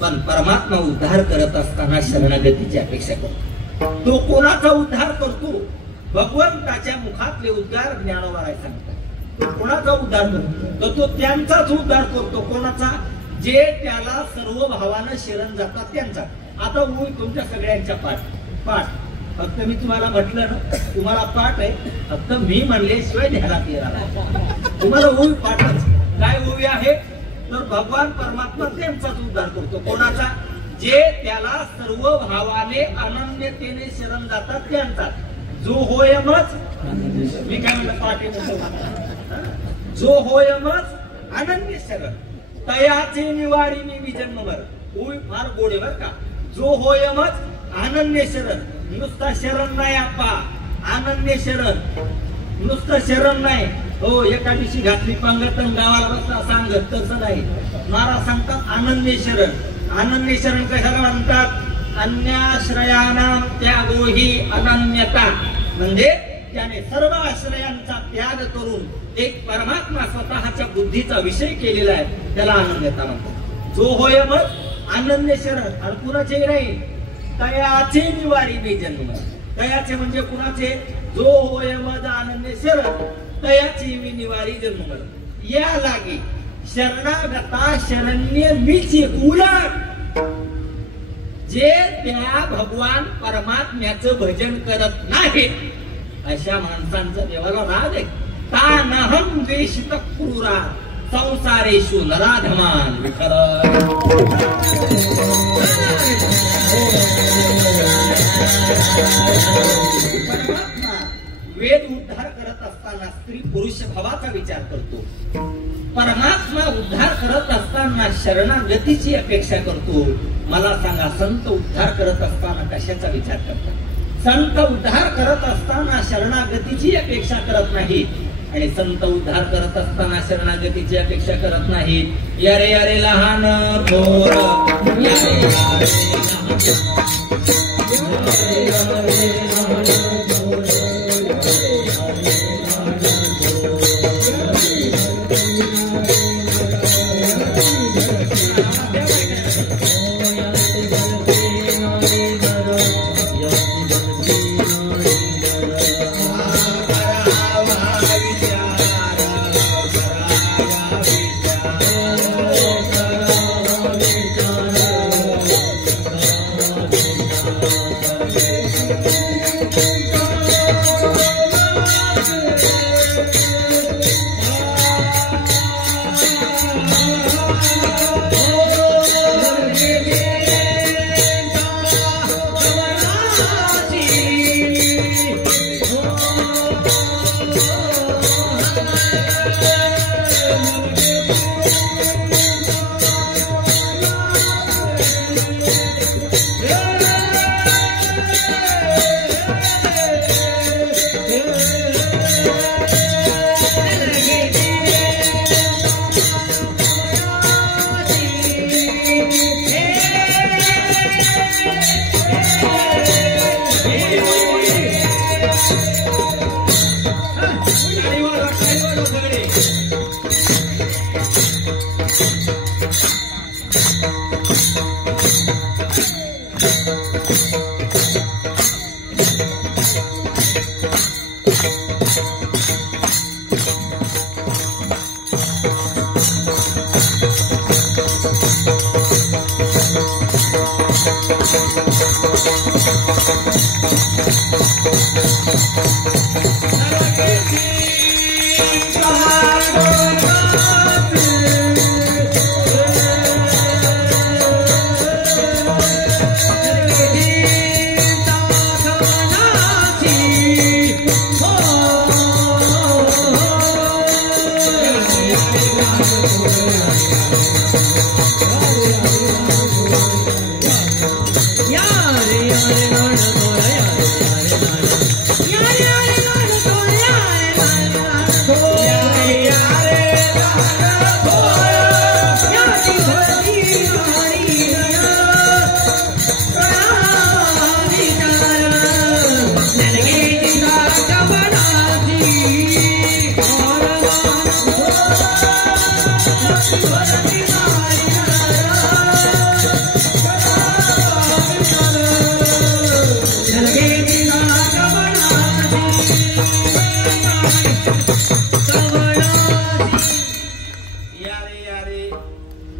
पण परमात्मा उद्धार करत असताना शरणागतीची अपेक्षा करतो. तो कोणाचा उद्धार करतो? भगवंताच्या मुखातले उद्गार ज्ञानोबा सांगतात. तो कोणाचा उद्धार करतो? तर तो त्यांचाच उद्धार करतो. कोणाचा? जे त्याला सर्व भावानं शरण जातात त्यांचा. आता तुमच्या सगळ्यांच्या पाठ फक्त मी तुम्हाला म्हटलं ना, तुम्हाला पाठ आहे, फक्त मी म्हणल्याशिवाय ध्यानात येणार. तुम्हाला ओवी पाठच. काय ओवी आहे? तर भगवान परमात्मा त्यांचाच उद्धार करतो. कोणाचा? जे त्याला सर्व भावाने अनन्यतेने शरण जातात त्यांचा. जो होयमच, मी काय म्हणलं पाठी, जो होयमच अनन्य शरण तयाचे निवारी मी जन्मभर. ओवी फार गोड आहे बर का. जो होयमच अनन्य शरण. नुसता शरण नाही आपा, अनन्य शरण. नुसतं शरण नाही. हो, एका दिवशी घातली पंगतन गावाला बसला सांगत, तसं नाही. महाराज सांगतात अनन्य शरण. अनन्य शरण कशाला म्हणतात? अन्याश्रयानां त्यागोही अनन्यता. म्हणजे त्याने सर्व आश्रयांचा त्याग करून एक परमात्मा स्वतःच्या बुद्धीचा विषय केलेला आहे, त्याला अनन्यता म्हणतात. जो होय मग अनन्य शरण. आणि कुणाचे नाही? तयाचे निवारी मी जन्म. तयाचे म्हणजे कुणाचे? जो होय मग अनन्य शरण तयाची मी निवारी जन्म. या लागे शरणागता शरण्य मीच उलट. जे त्या भगवान परमात्म्याचं भजन करत नाही अशा माणसांचं देवाला राग आहे. तानहं द्वेषित क्रूरा संसारेषु नराधमान विठ्ठल. परमात्मा वेद उद्धार करत असताना स्त्री पुरुष भावाचा विचार करतो. परमात्मा उद्धार करत असताना शरणागतीची अपेक्षा करतो. मला सांगा, संत उद्धार करत असताना कशाचा विचार करतात? संत उद्धार करत असताना शरणागतीची अपेक्षा करत नाही, आणि संत उद्धार करत असताना शरणागतीची अपेक्षा करत नाही. यारे यारे लहान थोर, यारे यारे Hare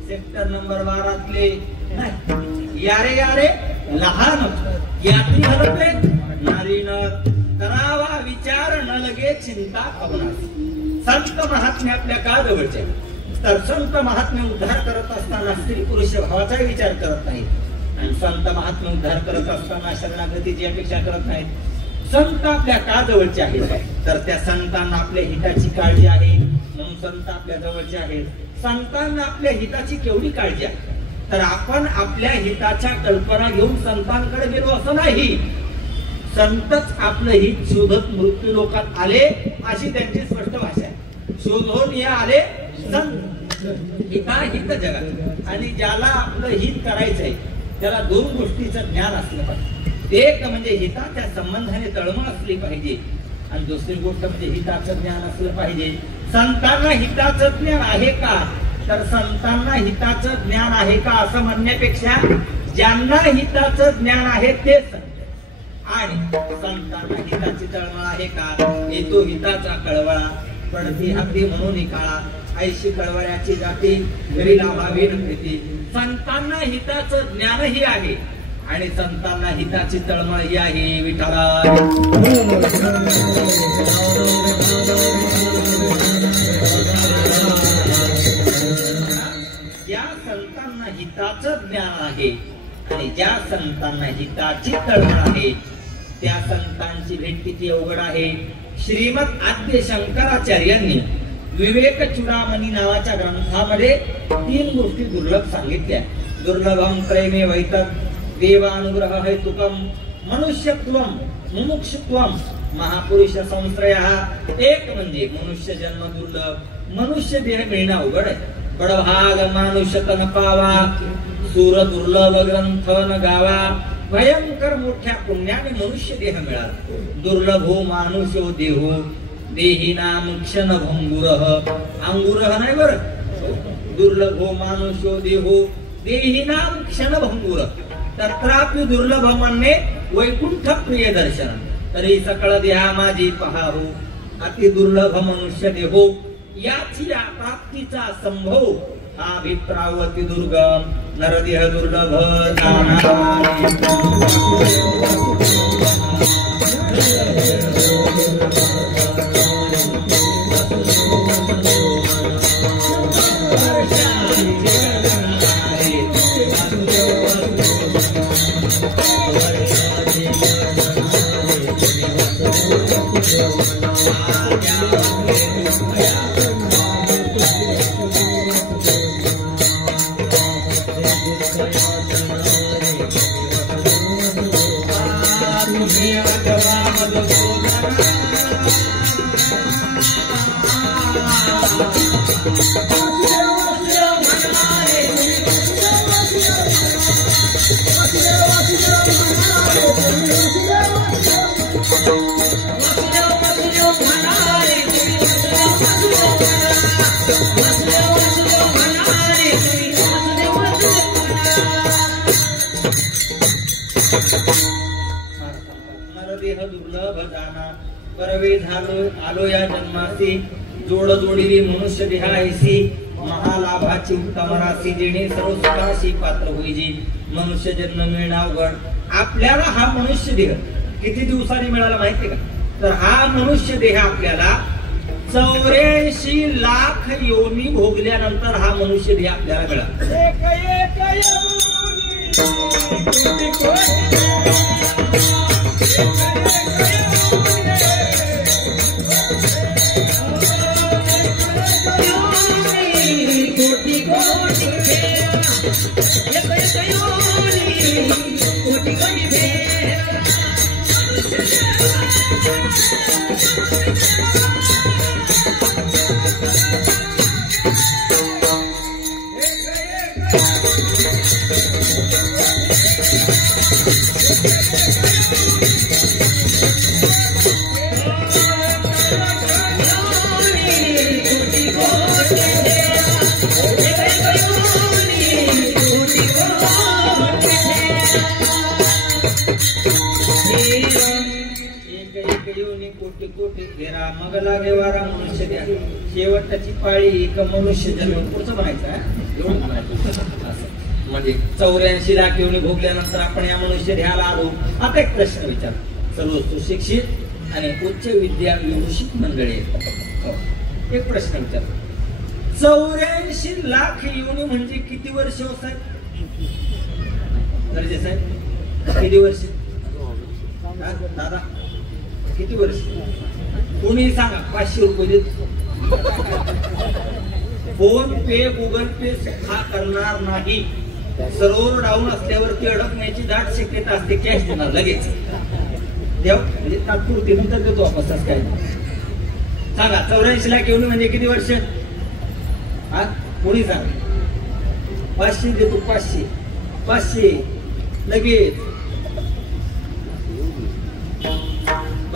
सेक्टर नंबर 12 यारे यारे लहान याती हलपले नारीन करावा विचार न लगे चिंता खवनास. संत महात्मे आपल्या का जवळचे तर संत महात्मे उद्धार करत असताना स्त्री पुरुष भावाचा विचार करत नाही आणि संत महात्मे उद्धार करत असताना शरणागतीची अपेक्षा करत नाहीत. संत आपल्या का जवळचे आहेत तर त्या संतांना आपल्या हिताची काळजी आहे म्हणून संत आपल्या जवळचे आहेत. संतांना आपल्या हिताची केवढी काळजी आहे तर आपण आपल्या हिताच्या कल्पना घेऊन संतांकडे गेलो असं नाही. संतच आपलं हित शोधत मृत्यू लोकात आले अशी त्यांची स्पष्ट भाषा आहे. शोधून या आले संत हित जगात. आणि ज्याला आपलं हित करायचंय त्याला दोन गोष्टीचं ज्ञान असलं पाहिजे. एक म्हणजे हिताच्या संबंधाने तळमळ असली पाहिजे आणि दुसरी गोष्ट म्हणजे हिताचं ज्ञान असलं पाहिजे. संतांना हिताचं ज्ञान आहे का तर संतांना हिताचं ज्ञान आहे का असं म्हणण्यापेक्षा ज्यांना हिताचं ज्ञान आहे ते संत आणि संतांना हिताची तळमळ आहे का येतो हिताचा कळवळा पडती हाती म्हणून काळा ऐशी कळवळ्याची जाती घरी लाभावी न प्रीती. संतांना हिताचं ज्ञानही आहे आणि संतांना हिताची तळमळ ही आहे. विठ्ठला ज्या संतांना हिताचं ज्ञान आहे आणि ज्या संतांना हिताची तळमळ आहे त्या संतांची भेट किती अवघड आहे. श्रीमद आद्य शंकराचार्यांनी विवेक चूडामणी नावाच्या ग्रंथामध्ये 3 गोष्टी दुर्लभ सांगितल्या. दुर्लभम प्रेमे वैतक देवानुग्रह हेतुकम मनुष्यत्वम मुमुक्षुत्वम महापुरुष संश्रयः. एक म्हणजे मनुष्य जन्म दुर्लभ मनुष्य देह मिळणं अवघड आहे. बडभाग मानुष्य तन पावा सूर दुर्लभ ग्रंथ न गावा. भयंकर मोठ्या पुण्याने मनुष्य देह मिळाला. दुर्लभो मानुष्यो देहो देहिनाम क्षण भंगुरः. अंगुरः नाही बर दुर्लभो मानुष्यो देहो देहिनाम क्षण भंगुरः. तत्रापि दुर्लभ म्हणणे वैकुंठ प्रिय दर्शन. तरी सकळ देहा माझी पहाहो अति दुर्लभ मनुष्य देहो. याची प्राप्तीचा संभव हा अभिप्रावती दुर्गम नरदेह दुर्लभ नरदेह दुर्लभ जाना परवे झालो आलो या जन्मासी जोड जोडीली मनुष्य देहायसी महालाभाची उत्तम राशी जेणे सर्व सुखाशी पात्र होईजी. मनुष्य जन्म मिळणं अवघड. आपल्याला हा मनुष्य देह किती दिवसांनी मिळाला माहितीये का? तर हा मनुष्य देह आपल्याला 84 लाख योनी भोगल्यानंतर हा मनुष्य देह आपल्याला मिळाला. कोटी कोटी फेरा मग लागे वारा मनुष्य द्या, शेवटची पाळी एक मनुष्य जन्म. पुढचं म्हणायचं म्हणजे 84 लाख योनी भोगल्यानंतर आपण या मनुष्य ध्याला आलो. आता एक प्रश्न विचार, सर्व सुशिक्षित आणि उच्च विद्या विभूषित मंडळी, एक प्रश्न विचार, 84 लाख योनी म्हणजे किती वर्ष हो साहेब? गरजे साहेब किती वर्ष? दादा किती वर्ष? कोणी सांगा, 500 रुपये देतो. फोन पे गुगल पे सुद्धा करणार नाही. सर्व्हर डाऊन असल्यावरती अडकण्याची दाट शक्यता असते. कॅश देणार लगेच देव म्हणजे तात्पुरती, नंतर देतो आपण. काय सांगा, 84 लाख येऊन म्हणजे किती वर्ष? हा कोणी सांगा. 500 देतो. 500 लगेच.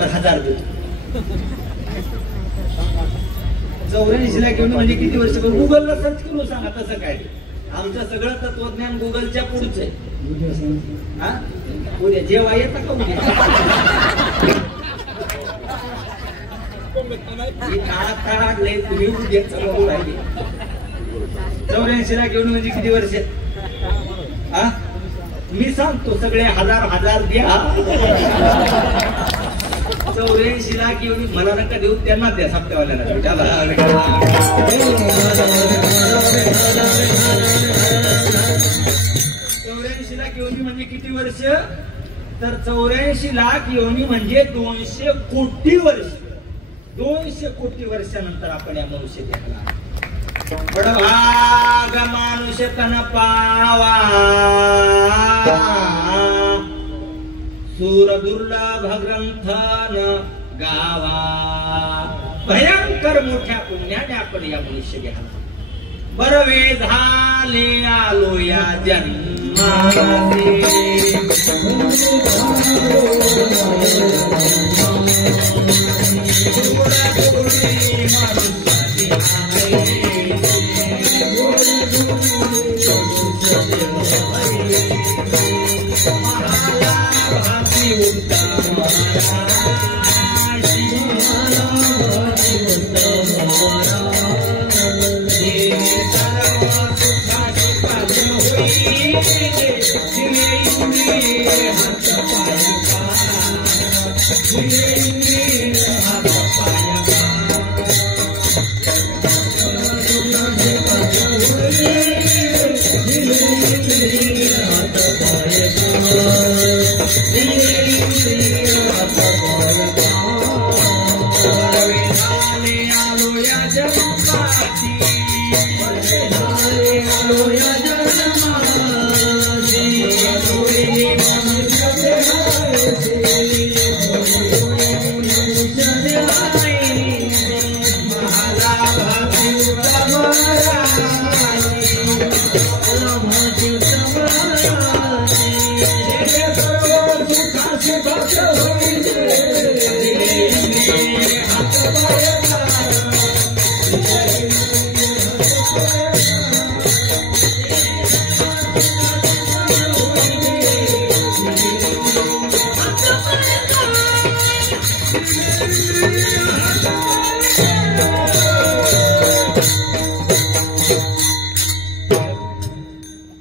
1000 देतो. 84 लाख येऊन म्हणजे किती वर्ष? गुगलला सर्च करून सांगा. तसं काय, आमचं सगळं तत्वज्ञान गुगलच्या पुढचं आहे. हा उद्या जेव्हा येतं का उद्या तुम्ही उद्याच बघू राहिले. 84 लाख येऊन म्हणजे किती वर्ष? हा मी सांगतो, सगळे हजार द्या. 84 लाख येऊन मला नका देऊ, त्यांना द्या. सप्त्यावाल्याला 84 लाख योनी म्हणजे किती वर्ष? तर 84 लाख योनी म्हणजे 200 कोटी वर्ष. 200 कोटी वर्षानंतर आपण या मनुष्य देखला. बडभाग मानुष तन पावा, सूर दुर्लभ ग्रंथ न गावा. भयंकर मोठ्या पुण्याने आपण या मनुष्य घ्या. बरवे झाले आलो या जन्माचे,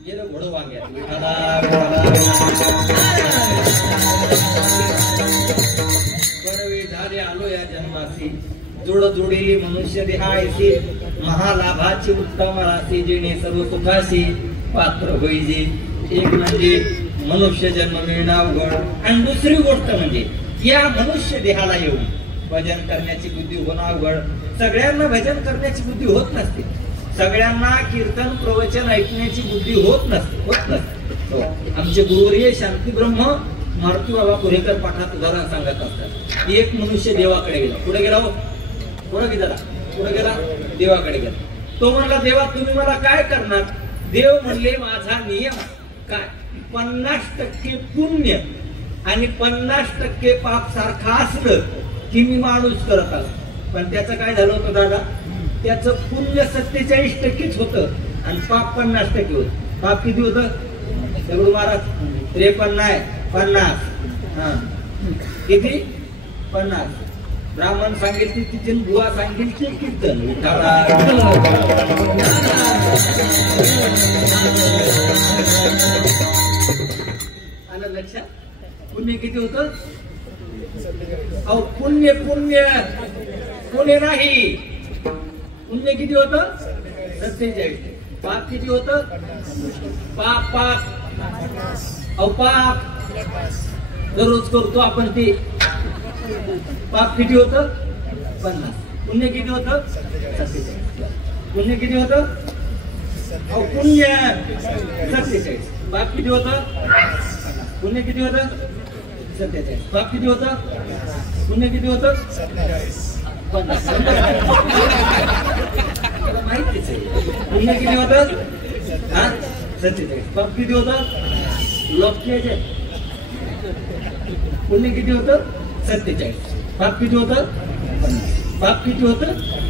गेलं घोडं वांग्यात. जन्मासी जोड जोडेली मनुष्य देहायसी महालाभाची उत्तम राशी जेणे सर्व सुखाशी पात्र होईजे. एक म्हणजे मनुष्य जन्म मिळणं अवघड आणि दुसरी गोष्ट म्हणजे या मनुष्य देहाला येऊन भजन करण्याची बुद्धी होणं अवघड. सगळ्यांना भजन करण्याची बुद्धी होत नसते, सगळ्यांना कीर्तन प्रवचन ऐकण्याची बुद्धी होत नसते. आमचे गुरुवर्य शांती ब्रह्म मारुती बाबा कुरेकर पाठात उदाहरण सांगत असतात. एक मनुष्य देवाकडे गेला. कुठे गेला हो? कुठे गेला? देवाकडे गेला. तो म्हणला, देवा तुम्ही मला काय करणार? देव म्हणले, माझा नियम काय, 50% पुण्य आणि 50% पाप सारखा असलं की मी माणूस करत असतो. पण त्याचं काय झालं होतं दादा? त्याचं पुण्य 47%च होतं आणि पाप 50% होत. पाप किती होतं? दगडू महाराज 53 आहे, 50. हा किती? 50. ब्राह्मण सांगेल ती तिथे, बुवा सांगेल की कीर्तन. आलं लक्षात? पुण्य किती होतं? अहो पुण्य पुण्य पुण्य नाही. पुण्य किती होतं? 47. पाप किती होतं? पाप पाप दररोज करतो आपण ते. पाप किती होतं? 50. पुण्य किती होतं? 47. पुण्य किती होतं? अहो पुण्य 47. पाप किती होतं? पुण्य किती होतं? 47. पाप किती होतं? पुण्य किती होतं? 50. माहितीच आहे. पुण्य किती होतं? 47. पाप किती होतं? लोक्याचे. पुण्य किती होतं? 47. पाप किती होतं? 50. पाप किती होतं?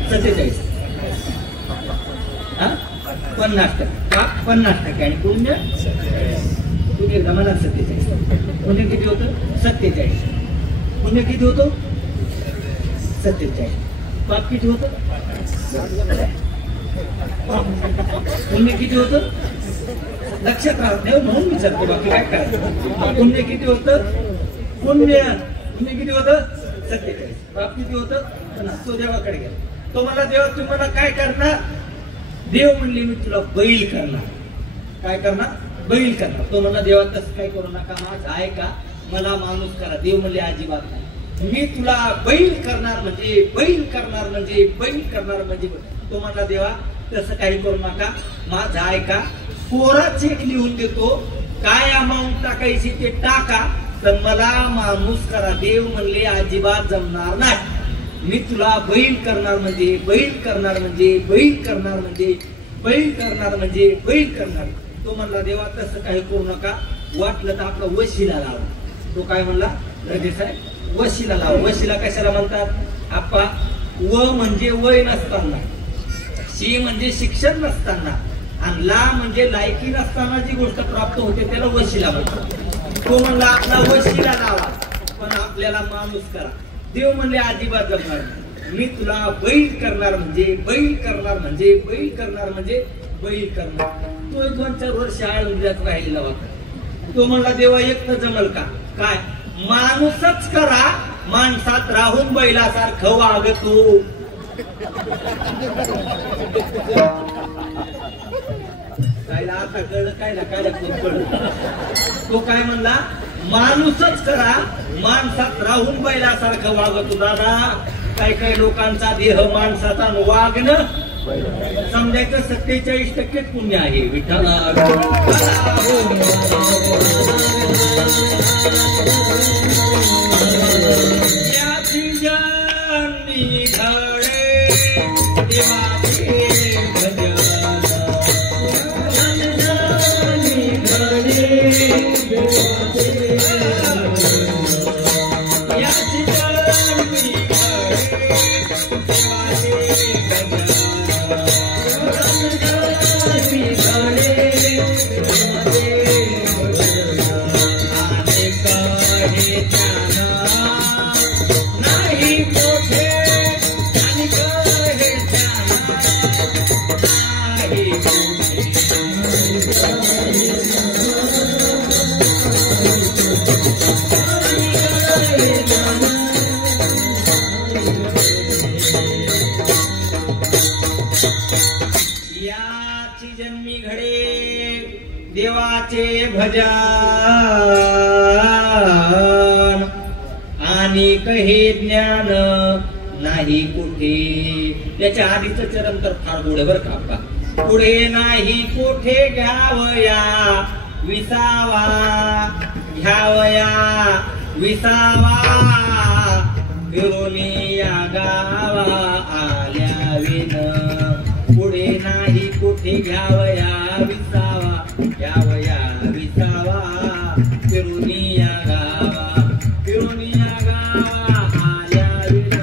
47. 50%. पाप 50% आणि पुण्य तुम्ही एकदा म्हणा 47. पुण्य किती होतं? 47. पुण्य किती होतं? 47. पाप किती होतं? पुण्य किती होतं? लक्षात राहत नाही म्हणून विचारतो, बाकी काय करायचं. पुण्य किती होतं? पुण्य किती होतं? 47. पाप किती होतं? तो देवाकडे गेला. तो मला, देवा तू मला काय करणार? देव म्हणले, मी तुला बैल करणार. काय करणार? बैल करणार. तो म्हणला, देवा तसं काय करू नका, माझा आहे का, मला माणूस करा. देव म्हणले, अजिबात नाही, मी तुला बैल करणार म्हणजे बैल करणार म्हणजे बैल करणार म्हणजे. तो म्हणला, देवा तसं काही करू नका, माझा आहे का, कोरा चेक लिहून देतो, काय अमाऊंट टाकायची ते टाका, तर मला माणूस करा. देव म्हणले, अजिबात जमणार नाही, मी तुला बैल करणार म्हणजे बैल करणार म्हणजे बैल करणार म्हणजे बैल करणार म्हणजे बैल करणार. तो म्हणला, देवा तसं काही करू नका, वाटलं तर आपला वशिला लावा. तो काय म्हणला? राजे साहेब, वशिला लावा. वशिला कशाला म्हणतात? आपा व म्हणजे वय नसताना, शी म्हणजे शिक्षण नसताना, आणि ला म्हणजे लायकी नसताना जी गोष्ट प्राप्त होते त्याला वशिला म्हणतात. तो म्हणला, आपला वशिला लावा, पण आपल्याला माणूस करा. देव म्हणले, अजिबात जमणार नाही, मी तुला बैल करणार म्हणजे बैल करणार म्हणजे बैल करणार म्हणजे बैल करणार. तो 2-4 वर्ष आळंदीत राहिलेला होता. तो म्हणला, देवा एक तर जमल का? काय? माणूसच करा, माणसात राहून बैलासारखं वागतो. कायला आता कळलं, कायला कळलं. तो काय म्हणला? माणूसच करा, माणसात राहून बैलासारखं वागतो. दादा, काही लोकांचा देह माणसाचा वागणं समजायचं 47% पुण्य आहे. विठ्ठला याची जन्मी धडे देवाचे भजन, जन्मी धडे देवाचे याची जन्मी नाही मोठे आणि घडे देवाचे भजन आणि कहे ज्ञान नाही कुठे. त्याच्या आधीच चरण तर फार गोड बर का. पुढे नाही कुठे घ्यावया विसावा घ्यावया विसावा फिरूनी या गावा आल्या विन. पुढे नाही कुठे घ्यावया विसावा घ्यावया विसावा फिरूनी या गावा फिरूनी या गावा आल्या विन.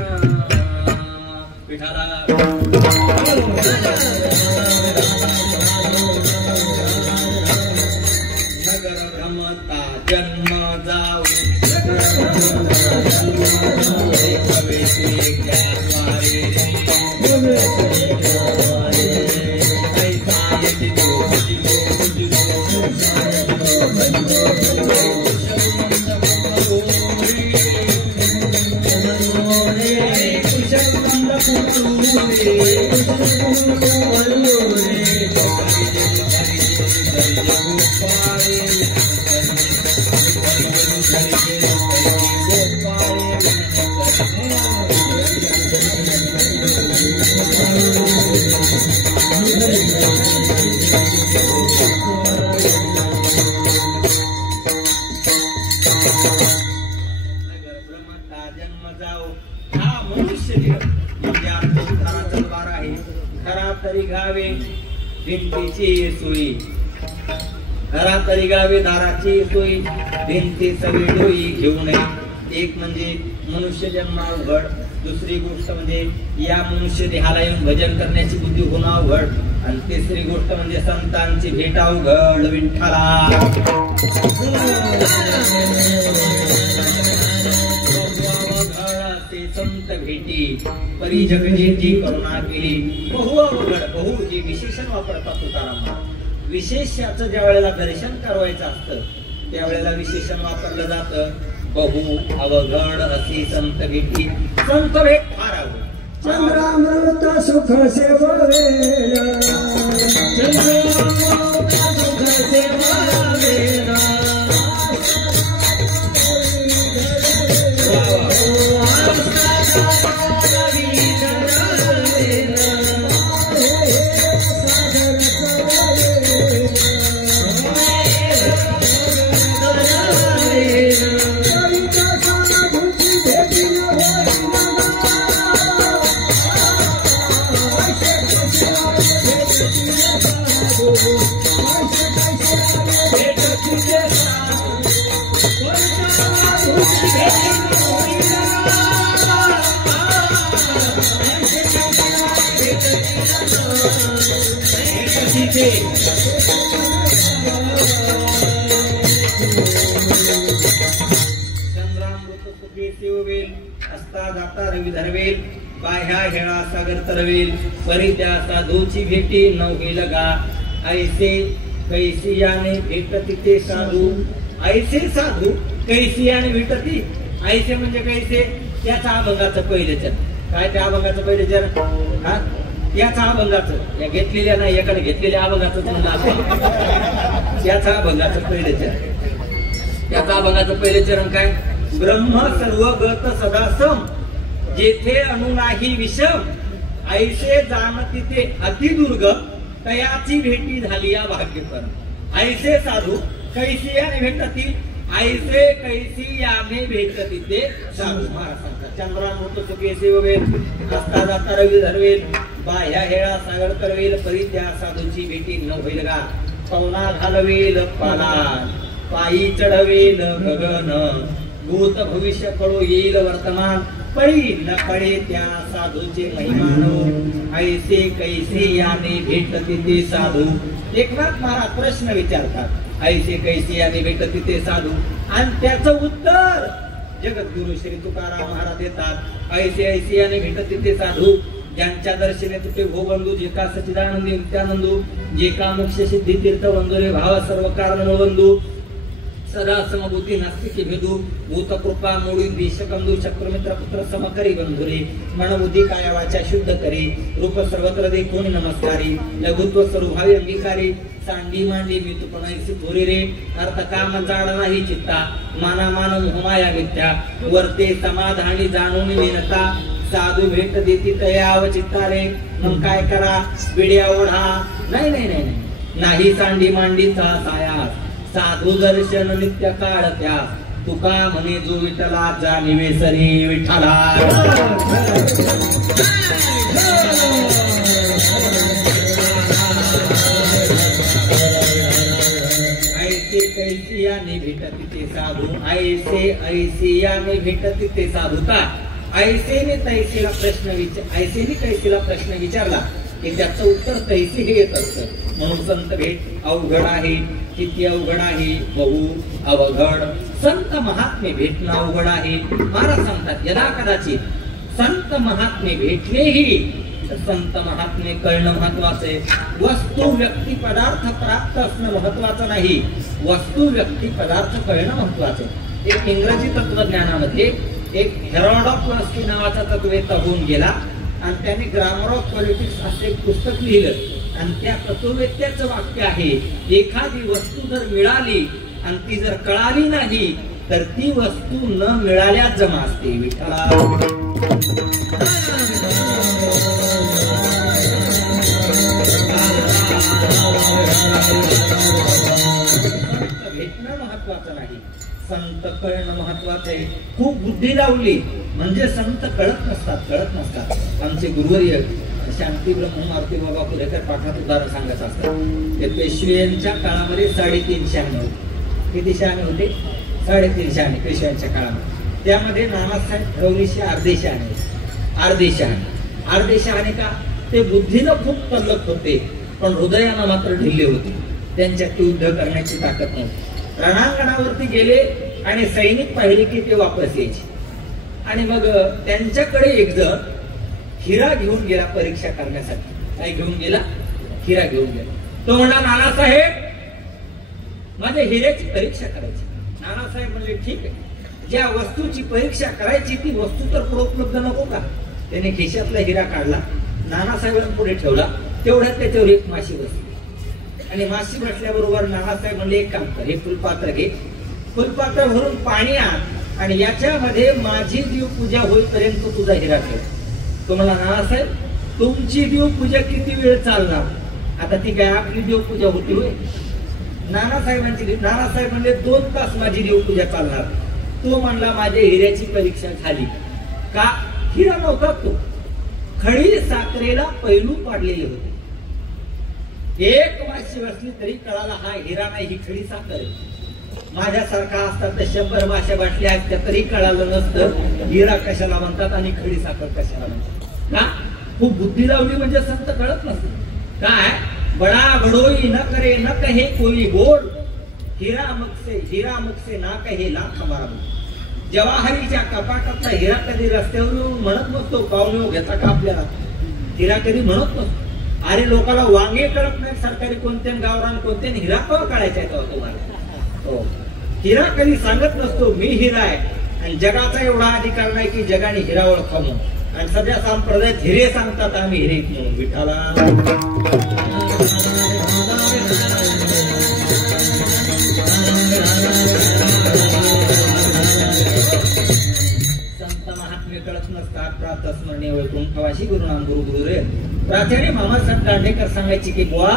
विठाला नगर भ्रमता जन्म जाऊ भिंतीची सोयी घरात तरी गावे दाराची सोयी भिंती सगळी डोई घेऊ नये. एक म्हणजे मनुष्य जन्म अवघड. दुसरी गोष्ट म्हणजे या मनुष्य देहाला येऊन भजन करण्याची बुद्धी होणं अवघड. आणि तिसरी गोष्ट म्हणजे संतांची भेट अवघड. विठ्ठला संत भेटी परी जगजेची करुणा केली. बहु अवघड बहु हे विशेषण वापरतात तुकाराम. विशेषाचं ज्या वेळेला दर्शन करायचं असतं त्यावेळेला विशेषण वापरलं जातं बहु अवघड अशी संत भेटी. संत भेट फार अवघड. चंद्रामृत सुख सेवलेला चंद्रामृत सुख सेवलेला चंद्रामृत सुखी सेवेल असता जाता रवी धरवेल. बाह्या हेळा सागर तरवेल. परी त्या साधूची भेटी न होईल गा. ऐसे कैसियाने भेटती ते साधू. ऐसे साधू कैसियाने भेटती. ऐसे म्हणजे कैसे त्याचा अभंगाचं पहिलेचर. काय त्या अभंगाचं पहिलेचर हा त्याचा अभंगाचं या घेतलेल्या नाही एकाने घेतलेल्या अभंगाचं म्हणलं आपण. त्याचा अभंगाचं पहिलेचर. त्याचा अभंगाचं पहिले चरण काय. ब्रह्म सर्वगत सदासम जेथे अणु नाही विषम. ऐसे जाणती ते अतिदुर्गम तयाची भेटी झाली या भाग्यपर. ऐसे साधू कैसियाने भेटती. ऐसे कैसियाने भेटती ते साधू. महाराज सांगतात चंद्रामृत सुखी सेवेल असता जाता रवी धरवेल. बाह्या हेळा सागर करवेल. परी त्या साधूची भेटी न होईल गा. पवना घालवेल पाला पायी चढवेल गगन. भूत भविष्य कळो येईल वर्तमान. पळी न कळे त्या साधूचे महिमान. ऐसे कैसे याने भेटती ते साधू. एकनाथ महाराज प्रश्न विचारतात ऐसे कैसे याने भेटती ते साधू. आणि त्याचं उत्तर जगद्गुरु श्री तुकाराम महाराज देतात. ऐसे ऐसे याने भेटती ते साधू ज्यांच्या दर्शने तुटे भो बंधू. जे का सच्चिदानंदी नित्यानंदू. जे का मोक्ष सिद्धी तीर्थ वंदुरे भाव सर्व कारण बंधू. सदा समबुद्धी नास्तिकी भेदू भूत कृपा मोडी देशकंदू चक्रमित्र पुत्र समकरी बंधुरे मनबुद्धी काया वाचा शुद्ध करी रूप सर्वत्र देखून नमस्कारी लघुत्व स्वरूभावी अंगीकारी सांडी मांडी मी तू पणायची थोरी रे अर्थ काम जाड नाही चित्ता माना मान मोहमाया मिथ्या वर्ते समाधानी जाणून विनता साधू भेट देती तयाव चित्ता रे मग काय करा विड्या ओढा नाही नाही नाही नाही सांडी मांडीचा साया साधू दर्शन नित्य काळ त्या तुका म्हणे जो विठ्ठला जाणिवे सरी विठ्ठला ऐसे कैसियाने भेटत ते साधू ऐसे ऐसियाने भेटत ते साधू का ऐसेने तैसेला प्रश्न विचारला की त्याचं उत्तर तैसे हे येत असतं म्हणून संत भेट अवघड आहे किती अवघड आहे बहु अवघड संत महात्मे भेटणं अवघड आहे महाराज सांगतात यदा कदाचित संत महात्मे भेटलेही तर संत महात्मे कळणं महत्वाचे वस्तू व्यक्ती पदार्थ प्राप्त असणं महत्वाचं नाही वस्तू व्यक्ती पदार्थ कळणं महत्वाचं एक इंग्रजी तत्वज्ञानामध्ये एक हेरॉल्ड ऑफ फिलॉसॉफी नावाचा तत्ववेत्ता होऊन गेला आणि त्याने ग्रामर ऑफ पॉलिटिक्स असे एक पुस्तक लिहिलं आणि त्या तत्ववेत्याचं वाक्य आहे एखादी वस्तू जर मिळाली आणि ती जर कळाली नाही तर ती वस्तू न मिळाल्याच जमा असते विठ्ठला भेटणं महत्वाचं नाही संत कळणं महत्वाचं आहे खूप बुद्धी लावली म्हणजे संत कळत नसतात आमचे गुरुवर्य शांती ब्रह्ममारुती बाबा पुरेकर पाठात उदाहरण सांगत असतात ते पेशव्यांच्या काळामध्ये 3.5 शहाणे होते किती शहाणे होते 3.5 शहाणे पेशव्यांच्या काळामध्ये त्यामध्ये नानासाहेब ठरवलीशे अर्धे शहाणे का ते बुद्धीनं खूप तल्लख होते पण हृदयानं मात्र ढिल्ले होते त्यांच्यात युद्ध करण्याची ताकद नव्हती रणांगणावरती गेले आणि सैनिक पाहिले की ते वापस यायचे आणि मग त्यांच्याकडे एक जण हिरा घेऊन गेला परीक्षा करण्यासाठी काय घेऊन गेला हिरा घेऊन गेला तो म्हणला नानासाहेब माझ्या हिऱ्याची परीक्षा करायची नानासाहेब म्हणले ठीक आहे ज्या वस्तूची परीक्षा करायची ती वस्तू तर पुढे उपलब्ध नको का त्याने खिशातला हिरा काढला नानासाहेबांना पुढे ठेवला तेवढ्यात त्याच्यावर एक माशी बसली आणि माशी बसल्याबरोबर नानासाहेब म्हणले एक काम कर हे फुलपात्र घे फुलपात्र भरून पाणी आण आणि याच्यामध्ये माझी देवपूजा होईपर्यंत तुझा हिरा ठेव तो म्हणला नानासाहेब तुमची देवपूजा किती वेळ चालणार आता ती काय आपली देवपूजा होती होय नानासाहेब म्हणले 2 तास माझी देवपूजा चालणार तो म्हणला माझ्या हिऱ्याची परीक्षा झाली का हिरा नव्हता तो खडी साखरेला पैलू पाडलेले होते एक माशी बसली तरी कळाला हा हिरा नाही ही खडी साखर माझ्यासारखा असतात तर 100 माश्या बाटल्या असत्या तरी कळालं नसतं हिरा कशाला म्हणतात आणि खडी साखर कशाला म्हणतात का खूप बुद्धी लावली म्हणजे संत कळत नसत काय बडा बडोई न करे न कहे कोई गोड हिरा मुखसे ना कहे लाख हमारा जवाहरीच्या कपाटातला हिरा कधी रस्त्यावरून म्हणत नसतो पाहुणे घेता का आपल्याला हिरा कधी म्हणत नसतो अरे लोकांना वांगे कळत नाही सरकारी कोणत्या गावरान कोणत्या हिरा कवा काढायचा आहे तुम्हाला हो हिरा कधी सांगत नसतो मी हिरा आहे आणि जगाचा एवढा अधिकार नाही की जगाने हिरा ओळखा म्हणून आणि सध्या संप्रदायात हिरे सांगतात आम्ही हिरे म्हणून विठाला संत महात्मे कळत नसतात प्रातस्मरणे ओळखून कवाशी गुरुनाम गुरु रे प्राचार्य मामासाहेब दांडेकर सांगायची की बुवा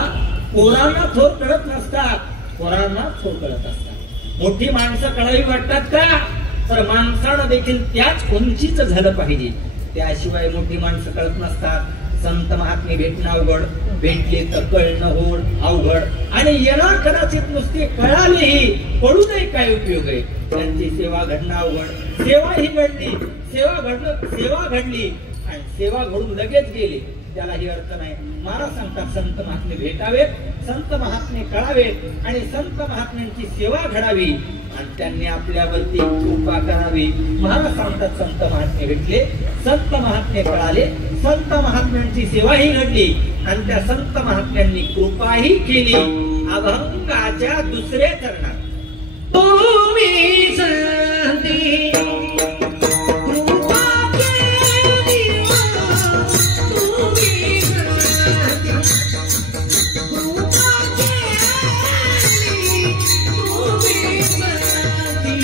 पोरांना थोर कळत नसतात पोरांना थोर कळत असतात मोठी माणसं कळावी वाटतात का तर माणसानं देखील त्याच उंचीच झालं पाहिजे त्याशिवाय मोठी माणसं कळत नसतात संत महात्मे भेटणं अवघड भेटले तर कळणं होड अवघड आणि येणार कदाचित नुसते कळालेही पडू नये काय उपयोग आहे त्यांची सेवा घडणं अवघड सेवा ही घडली सेवा घडली आणि सेवा घडून लगेच गेली त्यालाही अर्थ नाही महाराज सांगतात संत महात्मे भेटावेत संत महात्मे कळावेत आणि संत महात्म्यांची सेवा घडावी आणि त्यांनी आपल्यावरती कृपा करावी महाराज सांगतात संत महात्मे भेटले संत महात्मे कळाले संत महात्म्यांची सेवाही घडली आणि त्या संत महात्म्यांनी कृपाही केली अभंगाच्या दुसऱ्या चरणात तुम्ही संती कृपा केली तुम्ही संती कृपा केली तुम्ही संती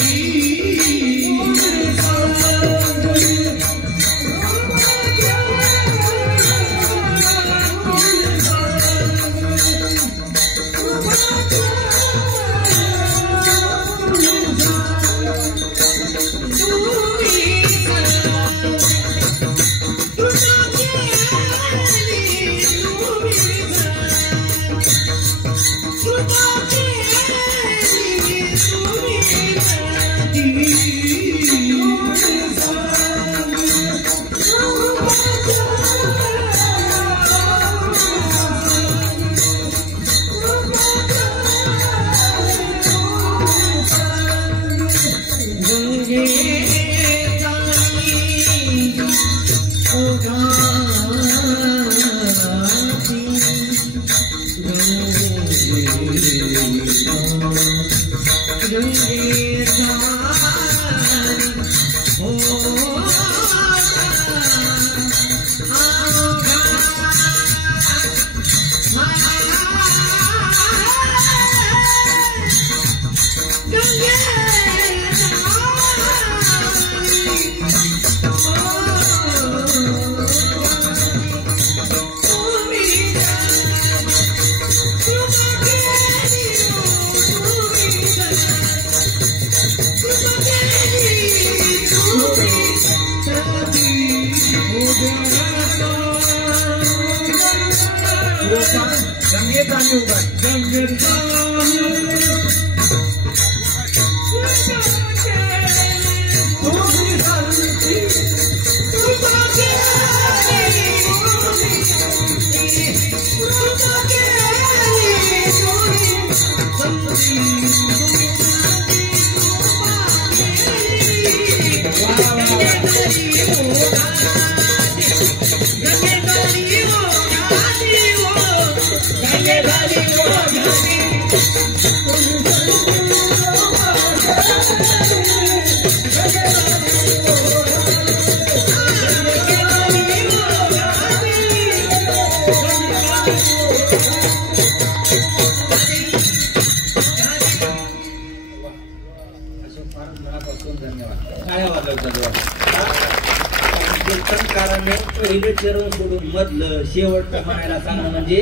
कीर्तनकाराने पहिले चरण सोडून मधलं शेवटचं म्हणायला सांगणं म्हणजे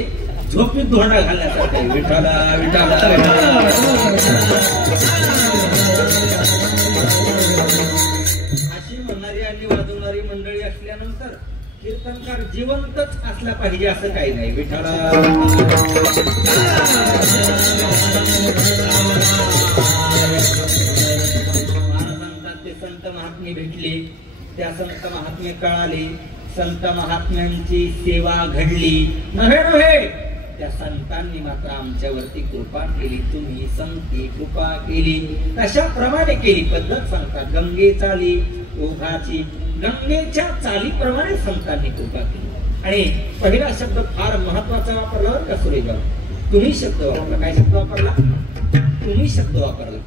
झोपीत धोंडा घालण्यासारखं आहे. विठाला विठाला अशी म्हणणारी आणि वाजवणारी मंडळी असल्यानंतर कीर्तनकार जिवंतच असला पाहिजे असं काही नाही. विठाला संत महात्मे भेटले, त्या संत महात्मे कळाले, संत महात्म्यांची सेवा घडली नव्हे त्या संतांनी मात्र आमच्यावरती कृपा केली. तुम्ही संती कृपा केली तशाप्रमाणे केली पद्धत सांगतात. गंगे चाली ओघाची, गंगेच्या चालीप्रमाणे संतांनी कृपा केली. आणि पहिला शब्द फार महत्वाचा वापरला बरं का सुरेगाव. तुम्ही शब्द वापरला. काय शब्द वापरला? तुम्ही शब्द वापरला.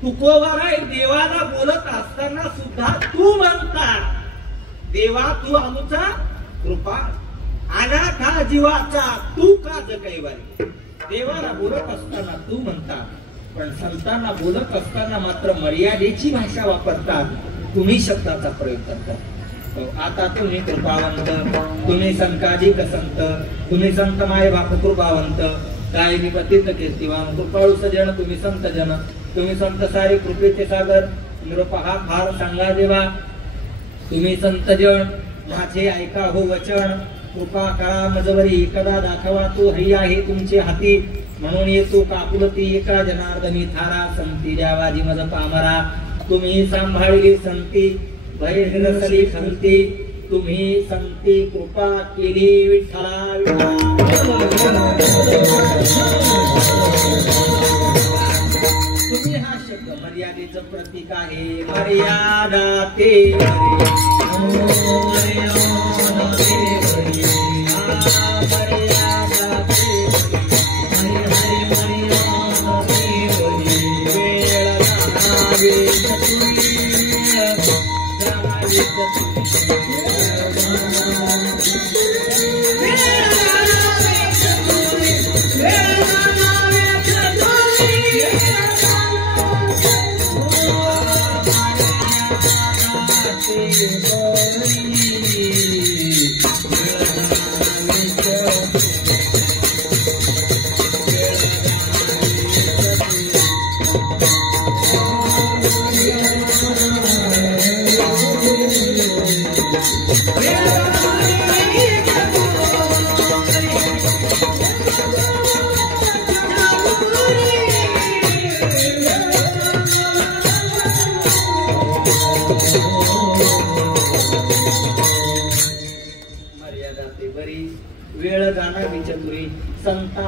तुकोबाराय देवाला बोलत असताना सुद्धा तू म्हणतात, देवा तू आमचा कृपा अनाथा जीवाचा तू का जगैवारी. देवाला बोलत असताना तू म्हणतात, पण संतांना बोलत असताना मात्र मर्यादेची भाषा वापरतात. तुम्ही शब्दाचा प्रयोग करतात. आता तुम्ही कृपावंत, तुम्ही संताधिक संत, तुम्ही संत माय बाप कृपावंत, काय मी पतित कीर्तिवान, कृपाळू सजन तुम्ही संत जन, तुम्ही संत सारे कृपेचे सागर, निरोपहा फार सांगा देवा, तुम्ही संत जन माझे ऐका हो वचन, कृपा करा मजवरी एकदा दाखवा तो हरी आहे तुमचे हाती, म्हणून येतो काकुलती एका जनार्दनी थारा, संती द्यावाजी मज पामरा, तुम्ही सांभाळली संती भय हिरसली संती, तुम्ही संती कृपा केली विठ्ठला तुम्ही हा शब्द मर्यादेचं प्रतीक आहे. मर्यादा ते मर्यादा ते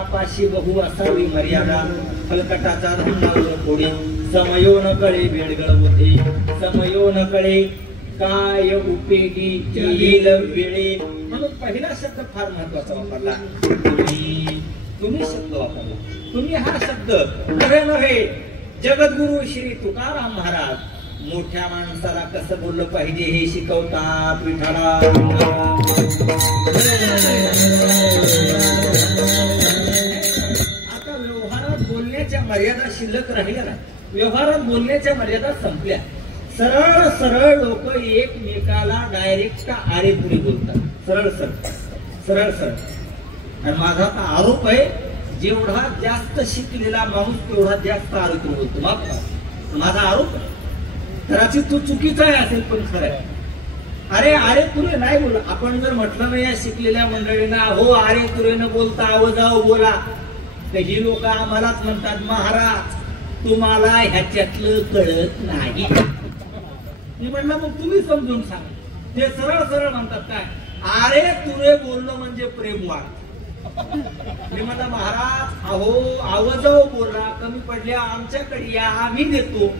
बापाशी बहु असावी मर्यादा फलकटाचा धंडावर कोडी समयो न कळे वेळगळ होते समयो न कळे काय उपयोगी येईल वेळे म्हणून पहिला शब्द फार महत्वाचा वापरला तुम्ही शब्द वापरला तुम्ही हा शब्द खरे नव्हे जगद्गुरु श्री तुकाराम महाराज मोठ्या माणसाला कसं बोललं पाहिजे हे शिकवतात विठाला आता व्यवहारात बोलण्याच्या मर्यादा शिल्लक राहिल्या ना व्यवहारात बोलण्याच्या मर्यादा संपल्या सरळ सरळ लोक एकमेकाला डायरेक्ट आरे पुढे बोलतात सरळ सरळ सरळ सरळ आणि माझा आता आरोप आहे जेवढा जास्त शिकलेला माणूस तेवढा जास्त आरोग्य बोलतो माझा आरोप कदाचित तो चुकीचा आहे असेल पण खरं आहे अरे आरे तुरे नाही बोला आपण जर म्हटलं नाही या शिकलेल्या मंडळींना हो आरे तुरे न बोलता आवाजाव बोला तर ही लोक आम्हालाच म्हणतात महाराज तुम्हाला ह्याच्यातलं कळत नाही मी म्हणलं मग तुम्ही समजून सांग ते सरळ सरळ म्हणतात काय आरे तुरे बोलणं म्हणजे प्रेम वाढ मी म्हणला महाराज अहो आवाजाव बोला कमी पडल्या आमच्याकडे या आम्ही देतो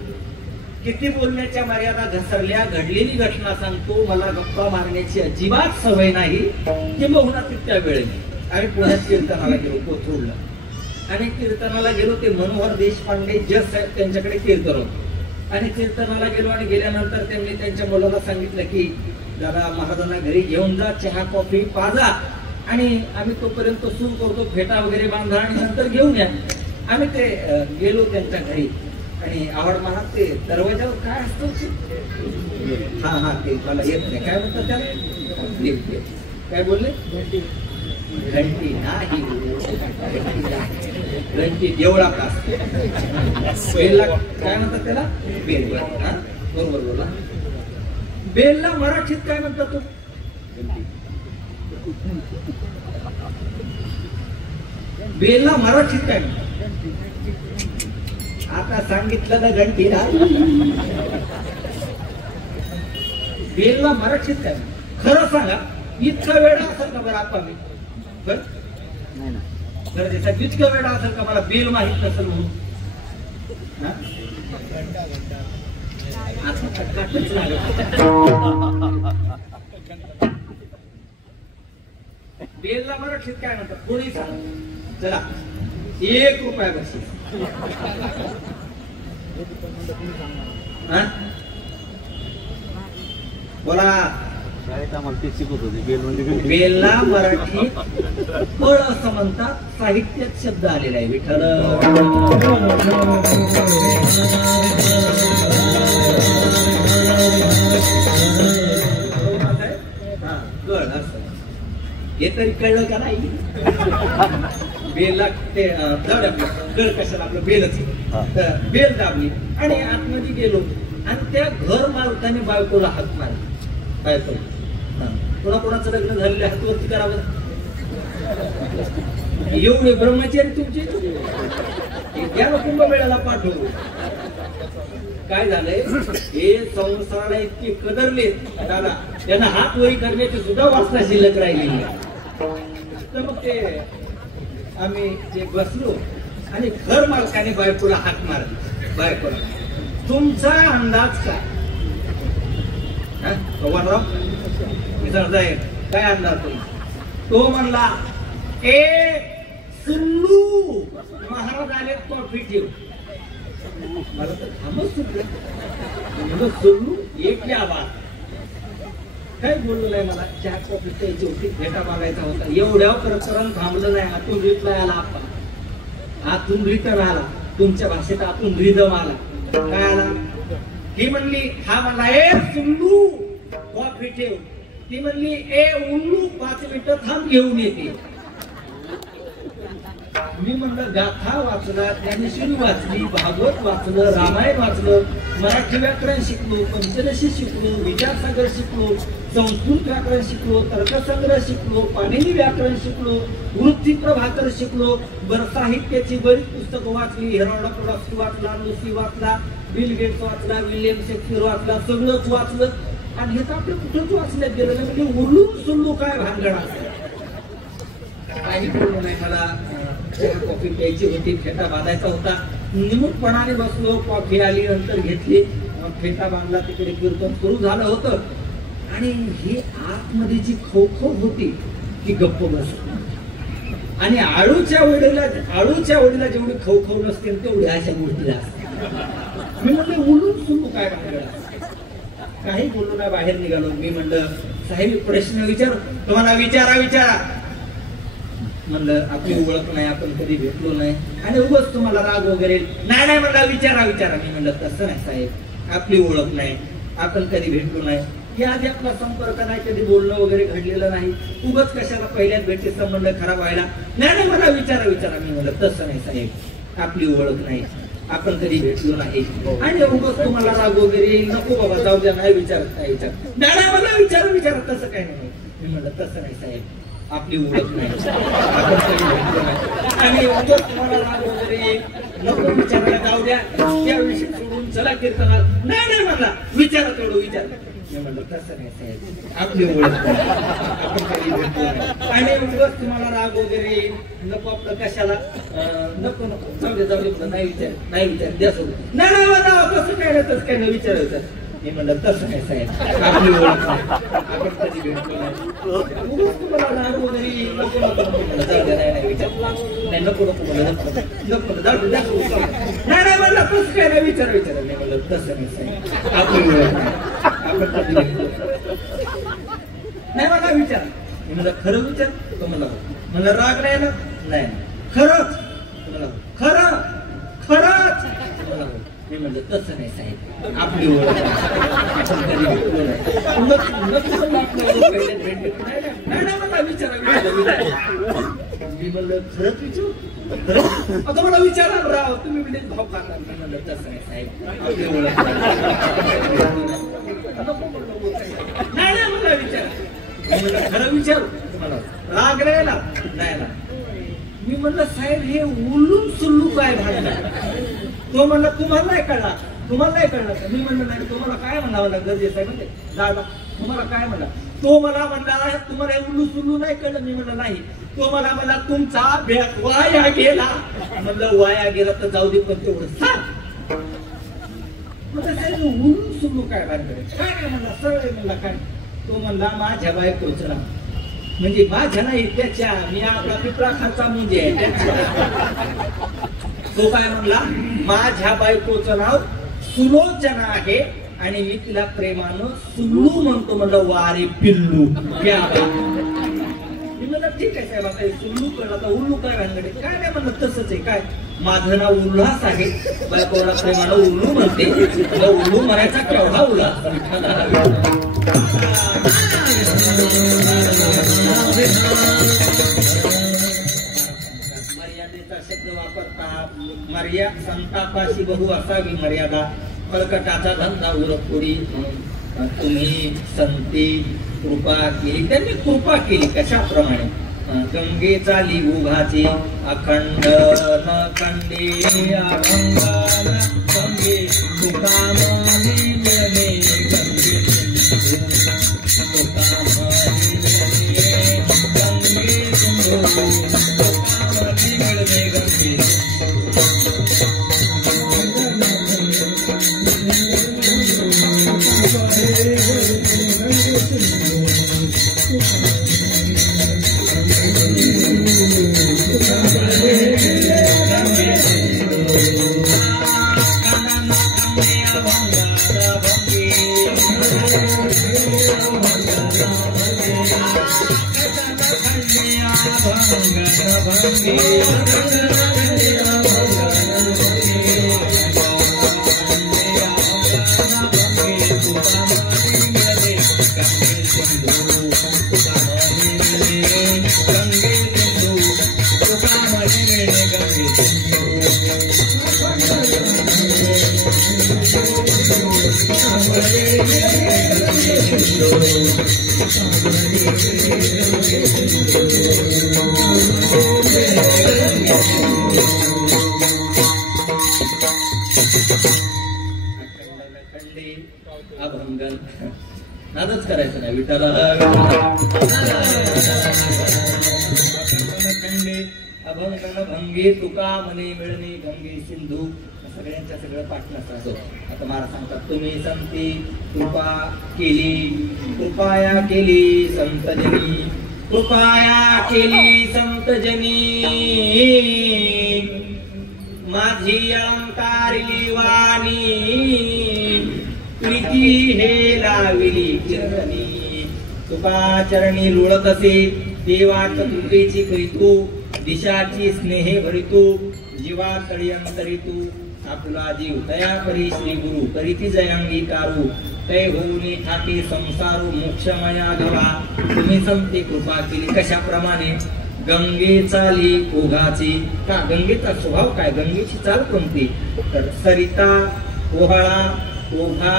किती बोलण्याच्या मर्यादा घसरल्या घडलेली घटना सांगतो मला गप्पा मारण्याची अजिबात सवय नाही किंबहुना तितक्या वेळेने आम्ही पुण्यात कीर्तनाला गेलो कोथरूडला आणि कीर्तनाला गेलो ते मनोहर देशपांडे जज साहेब त्यांच्याकडे कीर्तन होतं आणि कीर्तनाला गेलो आणि गेल्यानंतर त्यांनी त्यांच्या मुलाला सांगितलं की दादा महाराजांना घरी घेऊन जा चहा कॉफी पाजा आणि आम्ही तोपर्यंत सूर करतो फेटा वगैरे बांधा आणि नंतर घेऊन या आम्ही ते गेलो त्यांच्या घरी आणि आवड महाराज ते दरवाजावर काय असतं हा हा ते मला येत नाही काय म्हणतात त्याला काय बोलले घंटी नाही घंटी देवळा का बेलला काय म्हणतात त्याला बेल बरोबर बोला बेलला मराठीत काय म्हणतात तो बेलला मराठीत काय म्हणतात आता सांगितलं ना घंटी बेलला मराठीत काय खरं सांगा इतका वेळ असेल का बरं आपण त्याचा इतका वेळ असेल का मला बेल माहित नसेल म्हणून बेलला मराठीत काय म्हणतात कोणी सांग चला 1 रुपया बक्षीस बोला बेलला मराठीत फळ असं म्हणतात साहित्यात शब्द आलेला आहे विठ्ठल हे तरी कळलं का नाही बेलला ते गळ कशाला आपलं बेलच बेल दाबली आणि आतमध्ये गेलो आणि त्या घर मालकाने बायकोला हात मारला बायको कोणाकोणाचं लग्न झालेलं हातवरती करावं एवढे ब्रह्मचारी तुमचे त्या कुंभमेळ्याला पाठवू काय झालंय हे संसाराला इतके कदरले दादा त्यांना हात वरी करण्याची सुद्धा वासना शिल्लक राहिली तर मग ते आम्ही जे बसलो आणि घर मालकाने बायकोला हात मारली बायकोला तुमचा अंदाज काय विचारताय काय अंदाज तो म्हणला ए सुल्लू महाराज आले कॉफी ठेव मला तर थांबच सुटलं सुल्लू एक आवाज काय बोललो नाही मला चहा कॉफी प्यायची होती भेटा मागायचा होता एवढ्या प्रकरण थांबलं नाही आतून रिप्लाय आला आपण आतून रिटर्न आला तुमच्या भाषेत आतून रिदम आला काय आला ही म्हणली हा म्हणला ए सुल्लू कॉफी ठेव ती म्हणली ए उल्लू 5 मिनिटं थांब घेऊन येते मी म्हणलं गाथा वाचला ज्ञानेश्वरी वाचली भागवत वाचलं रामायण वाचलं मराठी व्याकरण शिकलो पंचदशी शिकलो विचारसागर शिकलो संस्कृत व्याकरण शिकलो तर्कसंग्रह शिकलो पाणिनी व्याकरण शिकलो वृत्ती प्रभाकर शिकलो बर साहित्याची बरीच पुस्तकं वाचली हेरोडोटस वाचला लुसी वाचला बिल गेट्स वाचला विलियम शेक्सपियर वाचला सगळंच वाचलं आणि हे तर आपलं कुठंच वाचण्यात गेलं म्हणजे उरलून सुल्लू काय भानगडा काही बोलू नाही मला चहा कॉफी प्यायची होती, फेटा बांधायचा होता. निमूटपणाने बसलो, कॉफी आली, नंतर घेतली, फेटा बांधला, तिकडे कीर्तन सुरू झालं होतं. आणि ही आतमध्ये जी खो होती ती गप्प बसत. आणि आळूच्या वडीला जेवढी खो नसते तेवढी अशा गोष्टीला असते. मी म्हणलं उलून सुरू काय बाहेर, काही बोललो ना, बाहेर निघालो. मी म्हणलं साहेब प्रश्न विचार, तुम्हाला विचारा. म्हणलं आपली ओळख नाही, आपण कधी भेटलो नाही, आणि उगाच तुम्हाला राग वगैरे नाही म्हणलं विचारा. मी म्हणलं तसं नाही साहेब, आपली ओळख नाही, आपण कधी भेटलो नाही, या आधी आपला संपर्क नाही, कधी बोलणं वगैरे घडलेलं नाही, उगाच कशाला पहिल्याच भेटी संबंध खराब व्हायला. नाही मला विचारा. मी म्हणलं तसं नाही साहेब, आपली ओळख नाही, आपण कधी भेटलो नाही, आणि उगाच तुम्हाला राग वगैरे येईल, नको बाबा जाऊ द्या, नाही विचार. नाही मला विचारा, तसं काही नाही. मी म्हणलं तसं नाही साहेब, आपली ओळख नाही, आपण कधी भेटलो नाही, आणि उगाच तुम्हाला राग वगैरे येईल, नको विचारायला जाऊ द्या, त्या विषयी सोडून चला कीर्तनात. नाही मला विचारा, तेवढं विचार. मी म्हणलं तसं नाही साहेब, आपली ओळख नाही, आपण कधी भेटलो नाही, आणि उगाच तुम्हाला राग वगैरे येईल, नको आपलं कशाला, नको जाऊ दे, नाही विचार द्या सोडून. नाही तसं काय नाही विचारायचं. मी म्हणलं तसं नाही साहेब, आपली ओळख नाही, आपण कधी भेटलो नाही, उगाच तुम्हाला राग वगैरे येईल, नको म्हणलं जाऊ दे, नाही विचार, नाही नको जाऊ दे, नाही म्हणलं तसं काय नाही विचार. मी म्हणलं तसं नाही साहेब, आपली ओळख नाही, आपण कधी भेटलो नाही, मला विचार. मी म्हणलं खरं विचार. तो म्हणलं राग नाही ना, नाही खरंच. खरंच. मी म्हणलं तसं नाही साहेब, आपली ओळख आपण कधी भेटलो नाही, मला विचारा. मी म्हणलं खरंच विचारू, आता मला विचारा राव, तुम्ही म्हणजे भाव खाणार. मी म्हणलं तसं नाही साहेब, आपली ओळख नाही, मला विचारा. मी म्हणलं खरं विचारू, तुम्हाला राग नाही ना. मी म्हणलं साहेब हे उल्लूम सुल्लू काय भांडणार. तो म्हणला तुम्हाला नाही कळणार. मी म्हणलं नाही, तुम्हाला काय म्हणला गरजेचं आहे म्हणजे दादा, तुम्हाला काय म्हणला. तो मला म्हणला तुम्हाला हे उल्लू सुल्लू नाही कळलं. मी म्हणलं नाही. तो मला म्हणला तुमचा अभ्यास वाया गेला. म्हणलं वाया गेला तर जाऊ दे, पण तेवढं सांग. म्हणलं साहेब उल्लू सुल्लू काय भांडणार, काय काय म्हणला, सरळ म्हणला काय. तो म्हणला माझ्या बायकोचं नाव, म्हणजे माझ्या नाही त्याच्या, मी आपला पिपळा खालचा म्हणजे तो काय म्हणला, माझ्या बायकोचं नाव सुलोचना आहे आणि मी तिला प्रेमानं सुल्लू म्हणतो. म्हणलं वारे पिल्लू. मी म्हणलं ठीक आहे साहेब, आता सुल्लू कळला, आता उल्लू काय भानगडे. काय नाही म्हणलं तसंच आहे. काय माझं नाव उल्हास आहे, बायकोला प्रेमानं उल्लू म्हणते, उल्लू म्हणायचा केवढा उल्हास. मर्यादेचा शब्द वापरता, संतापाशी बहु असावी मर्यादा, कर्कटाचा धंदा उरपुरी. तुम्ही संती कृपा केली, त्यांनी कृपा केली कशाप्रमाणे. गंगेचा लिहुघाची अखंड न खंडे अभंग गंगे तुकामणी मिळणे गंगे तुकामणी मिळणे गंगे. अभंगन नादच करायचं नाही. विठाला अभंगन भंगे तुका मने मिळणे गंगे सिंधू सगळ्यांच्या सगळं पाठलाच असो. आता मला सांगतात तुम्ही संती कृपा केली कृपाया केली संतजनी कृपाया केली संतजनी माझी अलंकारली वाणी प्रीती हे लाविली चरणी तुका चरणी लोळत असे देवा कृपेची करीतू दिशाची स्नेहे भरितू जीवा तळी अंतरितू आपला जीव तया परी श्री गुरु करीती जय अंगीकारू तय होऊनी ठाके संसारू मोक्षमया गवा तुम्ही संते कृपा केली. कशाप्रमाणे गंगे चाली ओघाची का गंगेचा स्वभाव काय गंगेची चाल कोणती तर सरिता ओहाळा ओघा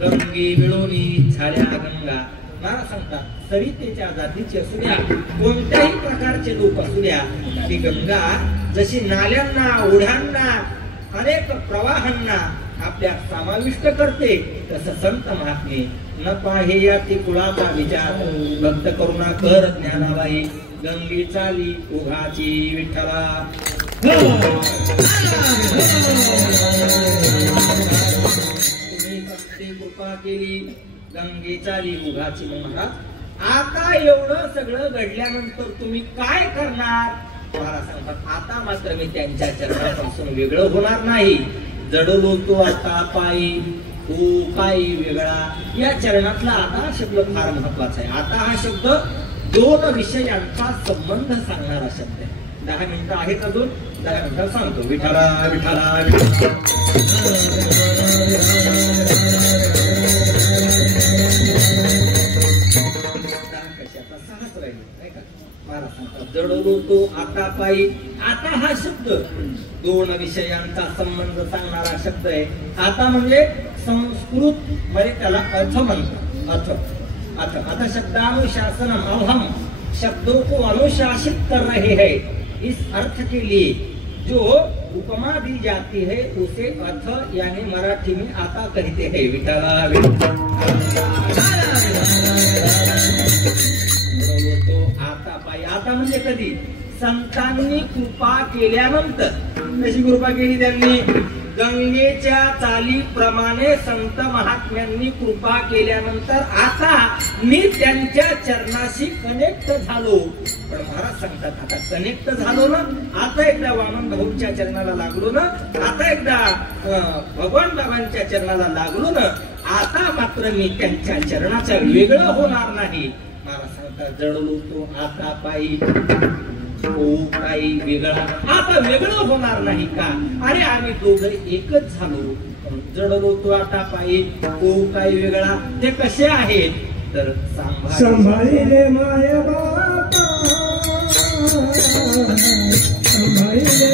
गंगे मिळूनी झाल्या गंगा. मला सांगतात सरितेच्या जातीची असू द्या कोणत्याही प्रकारचे लोक असू द्या ती गंगा जशी नाल्यांना ओढ्यांना अनेक प्रवाहांना आपल्या समाविष्ट करते तसं संत महात्मे न पाहे या ती कुळाचा विचार भक्त करुणा कर ज्ञानाबाई गंगे चाली ओघाची विठ्ठला. तुम्ही भक्ती कृपा केली गंगे चाली ओघाची महाराज आता एवढं सगळं घडल्यानंतर तुम्ही काय करणार मला सांगतात. आता मात्र मी त्यांच्या चरणापासून वेगळं होणार नाही. जडलो तो आता पायी तू पायी वेगळा या चरणातला आता शब्द फार महत्वाचा आहे. आता हा शब्द दोन विषयांचा संबंध सांगणारा शब्द आहे. 10 मिनिटं आहेत अजून 10 मिनिटं सांगतो. विठाला विठाला कशाचा साहस राहील नाही का मला सांगतात. जडलो तो आता पायी आता हा शब्द दोन विषयांचा संबंध सांगणारा शब्द आहे. आता म्हणजे संस्कृत मध्ये त्याला अर्थ म्हणतात. अर्थ आता शब्दानुशासनम अब हम शब्दों को अनुशासित कर रहे हैं. इस अर्थ के लिए जो उपमा दी जाती है उसे अर्थ यानी मराठी में आता कहते हैं. विठाला तो आता पायी आता म्हणजे कधी संतांनी कृपा केल्यानंतर. कशी कृपा केली त्यांनी गंगेच्या चालीप्रमाणे संत महात्म्यांनी कृपा केल्यानंतर आता मी त्यांच्या चरणाशी कनेक्ट झालो. पण महाराज सांगतात आता कनेक्ट झालो ना आता एकदा वामन भाऊच्या चरणाला लागलो ना आता एकदा भगवान बाबांच्या चरणाला लागलो ना आता मात्र मी त्यांच्या चरणाच्या वेगळं होणार नाही. मला सांगतात जडलो तो आता पायी तो काही वेगळा आता वेगळं होणार नाही का. अरे आम्ही दोघं एकच झालो. जडलो तो आता पायी तो काही वेगळा ते कसे आहेत तर सांभाळीले माया बापा सांभाळीले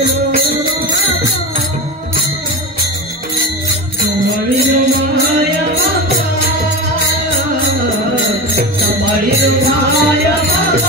माया बापा सांभाळीले माया बापा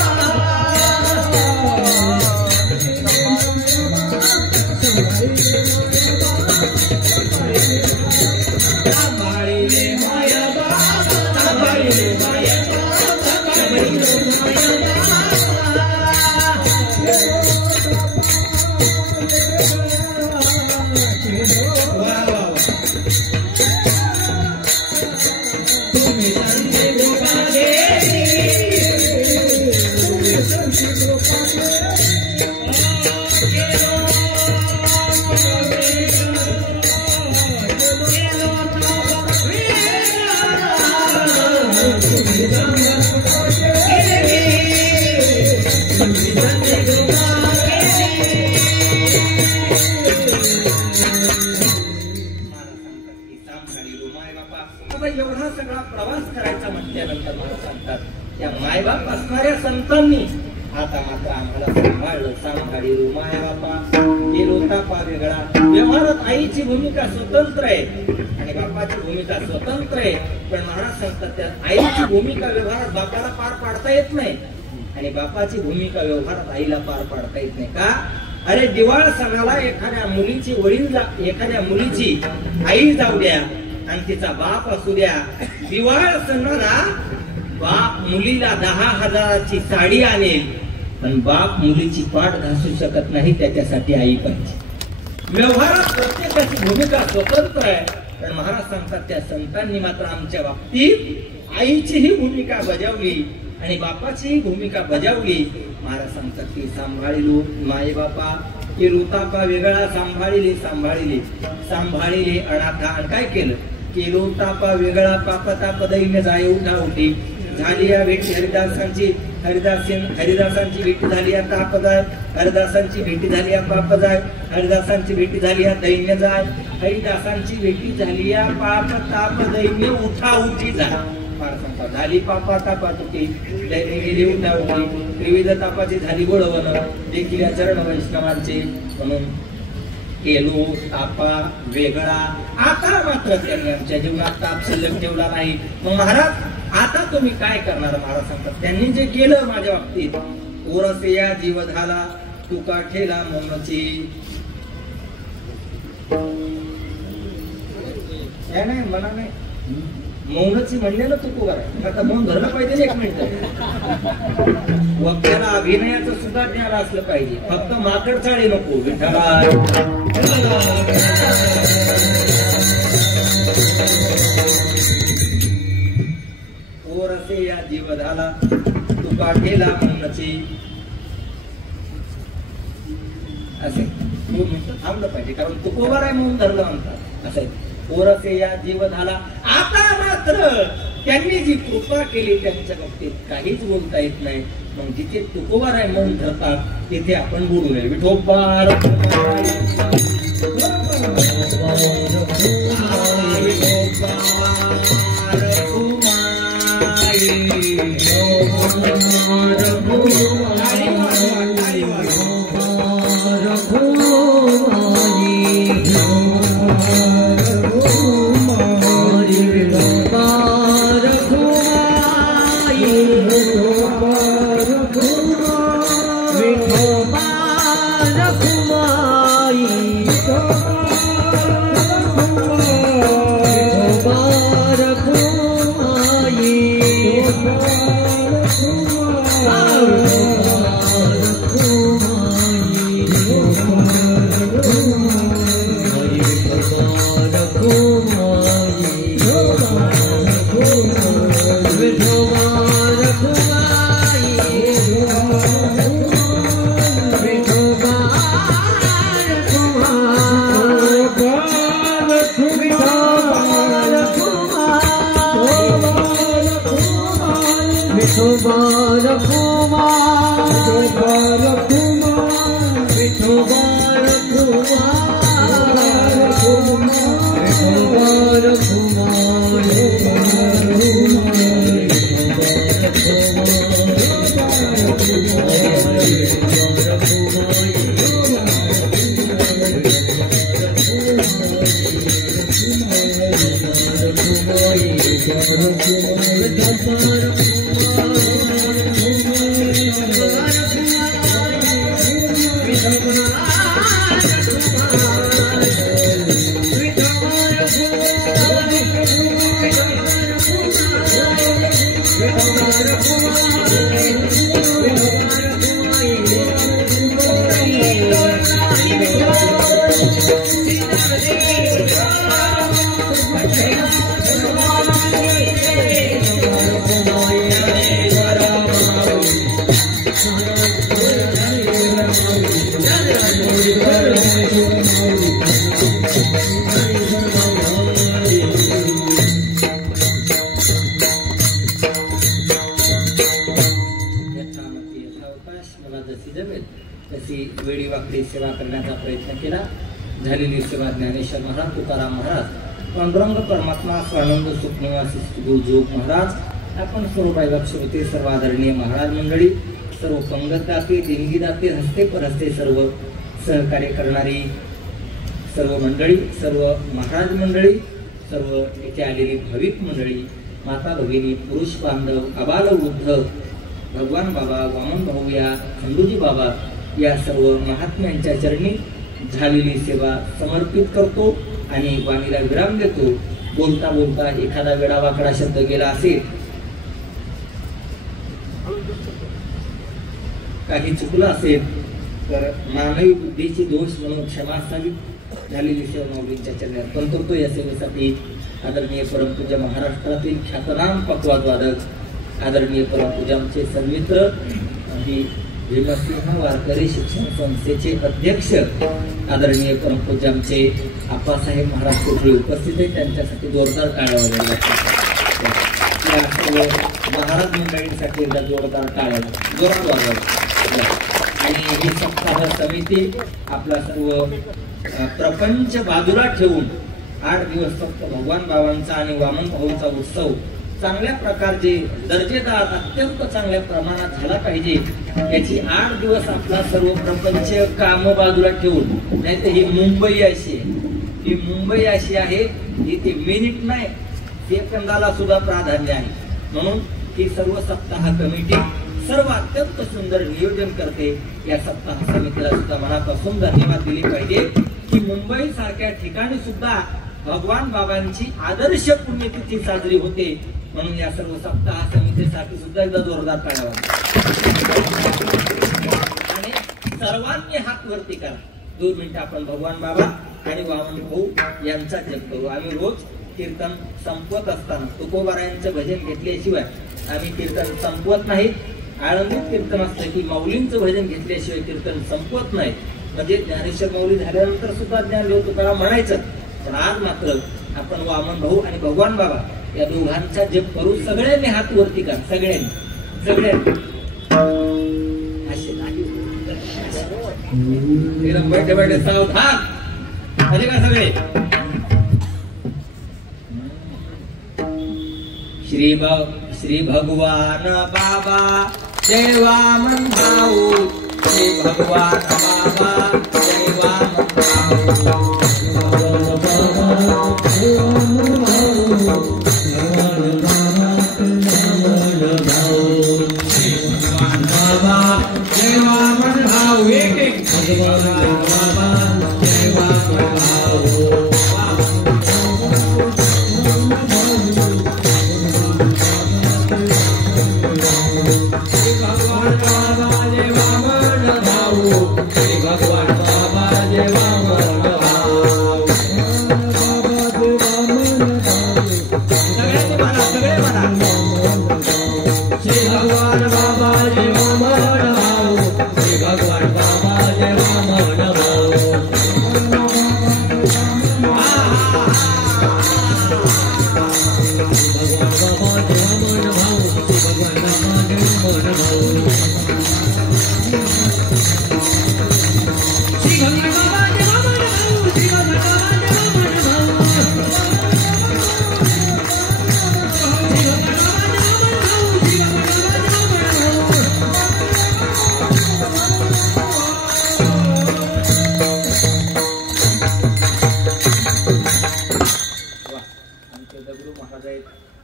एवढा सगळा प्रवास करायचा म्हटल्यानंतर मला सांगतात त्या मायबाप असणाऱ्या संतांनी आता मात्र आम्हाला सांभाळलं. सांभाळी माया बापा गेलो तापा वेगळा. व्यवहारात आईची भूमिका स्वतंत्र आहे आणि बापाची भूमिका स्वतंत्र आहे. पण महाराज सांगतात त्या आईची भूमिका व्यवहारात बापाला पार पाडता येत नाही आणि बापाची भूमिका व्यवहारात आईला पार पाडता येत नाही का. अरे दिवाळ सणाला एखाद्या मुलीची वडील एखाद्या मुलीची आई जाऊ द्या आणि तिचा बाप असू द्या. दिवाळ सणाला बाप मुलीला 10,000ची साडी आणेल पण बाप मुलीची पाठ घासू शकत नाही, त्याच्यासाठी आई पाहिजे. व्यवहारात प्रत्येकाची भूमिका स्वतंत्र आहे, पण महाराज सांगतात त्या संतांनी मात्र आमच्या बाबतीत आईचीही भूमिका बजावली आणि बापाचीही भूमिका बजावली. महाराज सांगतात की सांभाळिलो माये बापा केलो तापा वेगळा सांभाळिले सांभाळिले सांभाळिले अनाथा. काय केलं? केलो तापा वेगळा पाप ताप दैन्य जाय उठा उठी झाली या भेटी हरिदासांची हरिदासांची भेटी झाली या ताप जाय हरिदासांची भेटी झाली या पाप जाय हरिदासांची भेटी झाली या दैन्य जाय हरिदासांची भेटी झाली या पाप ताप दैन्य उठा उठी जा. झाली पापा तापा तुटी दैन्य गेली उठा उठी त्रिविध तापाची झाली गोळवण देखील या चरण वैष्णवांचे. म्हणून केलो तापा वेगळा. आता मात्र त्यांनी आमच्या जीवनात ताप शिल्लक ठेवला नाही. मग महाराज आता तुम्ही काय करणार? महाराज सांगतात त्यांनी जे केलं माझ्या बाबतीत, ओरसे या जीव झाला तुका ठेला मौनची. नाही म्हणा नाही मौनची म्हणलेलं चुकू करा. आता मौन धरलं पाहिजे. एक मिनिट वक्त्याला अभिनयाचं सुद्धा ज्ञान असलं पाहिजे, फक्त माकड चाळे नको. विठ्ठला ओरसे या जीव झाला तुका ठेला मौनची. असे 2 मिनिटं थांबलं पाहिजे, कारण तुकोबर आहे मौन धरलं म्हणतात. असं ओरसे या जीव झाला. आता मात्र त्यांनी जी कृपा केली त्यांच्या बाबतीत काहीच बोलता येत नाही. मग जिथे तुकोबार आहे मौन धरतात तिथे आपण बोलू नये. विठोबार वेळी वाकडी सेवा करण्याचा प्रयत्न केला. झालेली सेवा ज्ञानेश्वर महाराज, तुकाराम महाराज, पांडुरंग परमात्मा, स्वानंद सुखनिवासी गुरुजोग महाराज, आपण सर्व वैभव श्रोते, सर्व आदरणीय महाराज मंडळी, सर्व पंगतदाते, देणगीदाते, हस्ते परहस्ते सर्व सहकार्य करणारी सर्व मंडळी, सर्व महाराज मंडळी, सर्व येथे आलेली भाविक मंडळी, माता भगिनी, पुरुष बांधव, आबाल वृद्ध, भगवान बाबा, वामन भाऊ या खंडूजी बाबा या सर्व महात्म्यांच्या चरणी झालेली सेवा समर्पित करतो आणि वाणीला विराम देतो. बोलता बोलता एखादा वेडावाकडा शब्द गेला असेल काही चुकलं असेल तर मानवी बुद्धीची दोष म्हणून क्षमा असावी झालेली सेवा माऊलींच्या चरणात. पण करतो या सेवेसाठी आदरणीय परमपूज्य महाराष्ट्रातील ख्यातनाम पकवाद वादक आदरणीय परमपूज्य आमचे सन्मित्र भीमसिंह वारकरी शिक्षण संस्थेचे अध्यक्ष आदरणीय परमपूज्य आमचे आप्पासाहेब महाराज कोठे उपस्थित आहेत. त्यांच्यासाठी जोरदार टाळ्या वाजवल्या महाराज मंडळींसाठी एकदा जोरदार टाळ्या जोरात वाजवल्या. आणि ही सप्ताह समिती आपला सर्व प्रपंच बाजूला ठेवून 8 दिवस फक्त भगवान बाबांचा आणि वामन भाऊचा उत्सव चांगल्या प्रकारचे दर्जेदार अत्यंत चांगल्या प्रमाणात झाला पाहिजे याची 8 दिवस आपला सर्व प्रपंच काम बाजूला ठेवून. नाही तर ही मुंबई अशी आहे, ही मुंबई अशी आहे इथे मिनिट नाही सेकंदाला सुद्धा प्राधान्य आहे. म्हणून ही सर्व सप्ताह कमिटी सर्व अत्यंत सुंदर नियोजन करते. या सप्ताह समितीला सुद्धा मनापासून धन्यवाद दिले पाहिजे की मुंबई सारख्या ठिकाणी सुद्धा भगवान बाबांची आदर्श पुण्यतिथी साजरी होते. म्हणून या सर्व सप्ताह समितीसाठी सुद्धा एकदा जोरदार टाळ्या आणि सर्वांनी हात वरती करा. 2 मिनिटं आपण भगवान बाबा आणि वामन भाऊ यांचा जप करू. आम्ही रोज कीर्तन संपवत असताना तुकोबारायांचं भजन घेतल्याशिवाय आम्ही कीर्तन संपवत नाही. आळंदीत कीर्तन असतं की माऊलींचं भजन घेतल्याशिवाय कीर्तन संपवत नाही. म्हणजे ज्ञानेश्वर माऊली झाल्यानंतर सुद्धा ज्ञानदेव तुकाराम म्हणायचं. पण आज मात्र आपण वामन भाऊ आणि भगवान बाबा या दोघांचा जप करू. सगळ्यांनी हात वरती करा. सगळ्यांनी एकदम बैठे बैठे सावधान अरे का सगळे. श्री भगवान बाबा जय वामन भाऊ. श्री भगवान बाबा जय वामन भाऊ.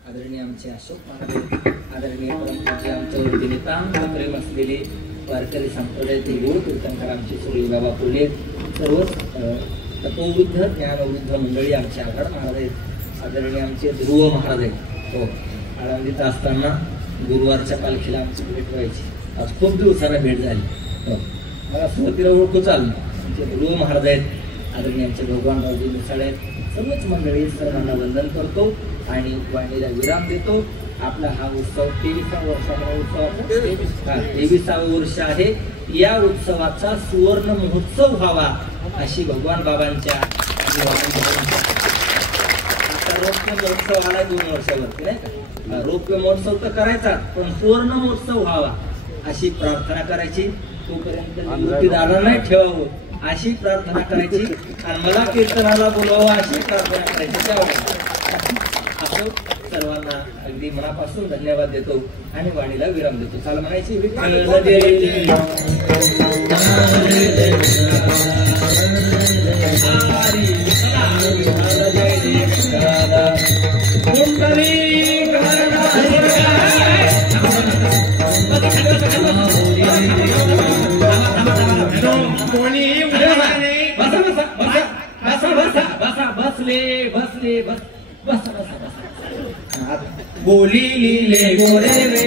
आदरणीय आमचे अशोक महाराज आदरणीय परमपूज्य आमच्यावरती नितांत प्रेम असलेले वारकरी संप्रदायातील गुरु कीर्तनकार आमचे श्री बाबा पोले सर्वच तपोवृद्ध ज्ञानवृद्ध मंडळी आमचे आघाड महाराज आहेत. आदरणीय आमचे ध्रुव महाराज आहेत. हो आळंदीत असताना गुरुवारच्या पालखीला आमची भेट व्हायची. आज खूप दिवसाला भेट झाली. हो मला सुरुवातीला ओळखू चाललं. आमचे ध्रुव महाराज आहेत. आदरणीय आमचे भगवान रावजी मिसाळ आहेत. सर्वच मंडळी सर्वांना वंदन करतो आणि वाणीला विराम देतो. आपला हा उत्सव 23व्या वर्षाचा 23व्या वर्ष आहे. या उत्सवाचा सुवर्ण महोत्सव व्हावा अशी भगवान बाबांच्या रौप्य महोत्सव आला 2 वर्षावरती नाही का. रौप्य महोत्सव तर करायचा पण सुवर्ण महोत्सव व्हावा अशी प्रार्थना करायची. तोपर्यंत दादा नाही ठेवावं अशी प्रार्थना करायची आणि मला कीर्तनाला बोलावं अशी प्रार्थना करायची. असं सर्वांना अगदी मनापासून धन्यवाद देतो आणि वाणीला विराम देतो. चाल म्हणायची बसले बस बोली लीले गोरे रे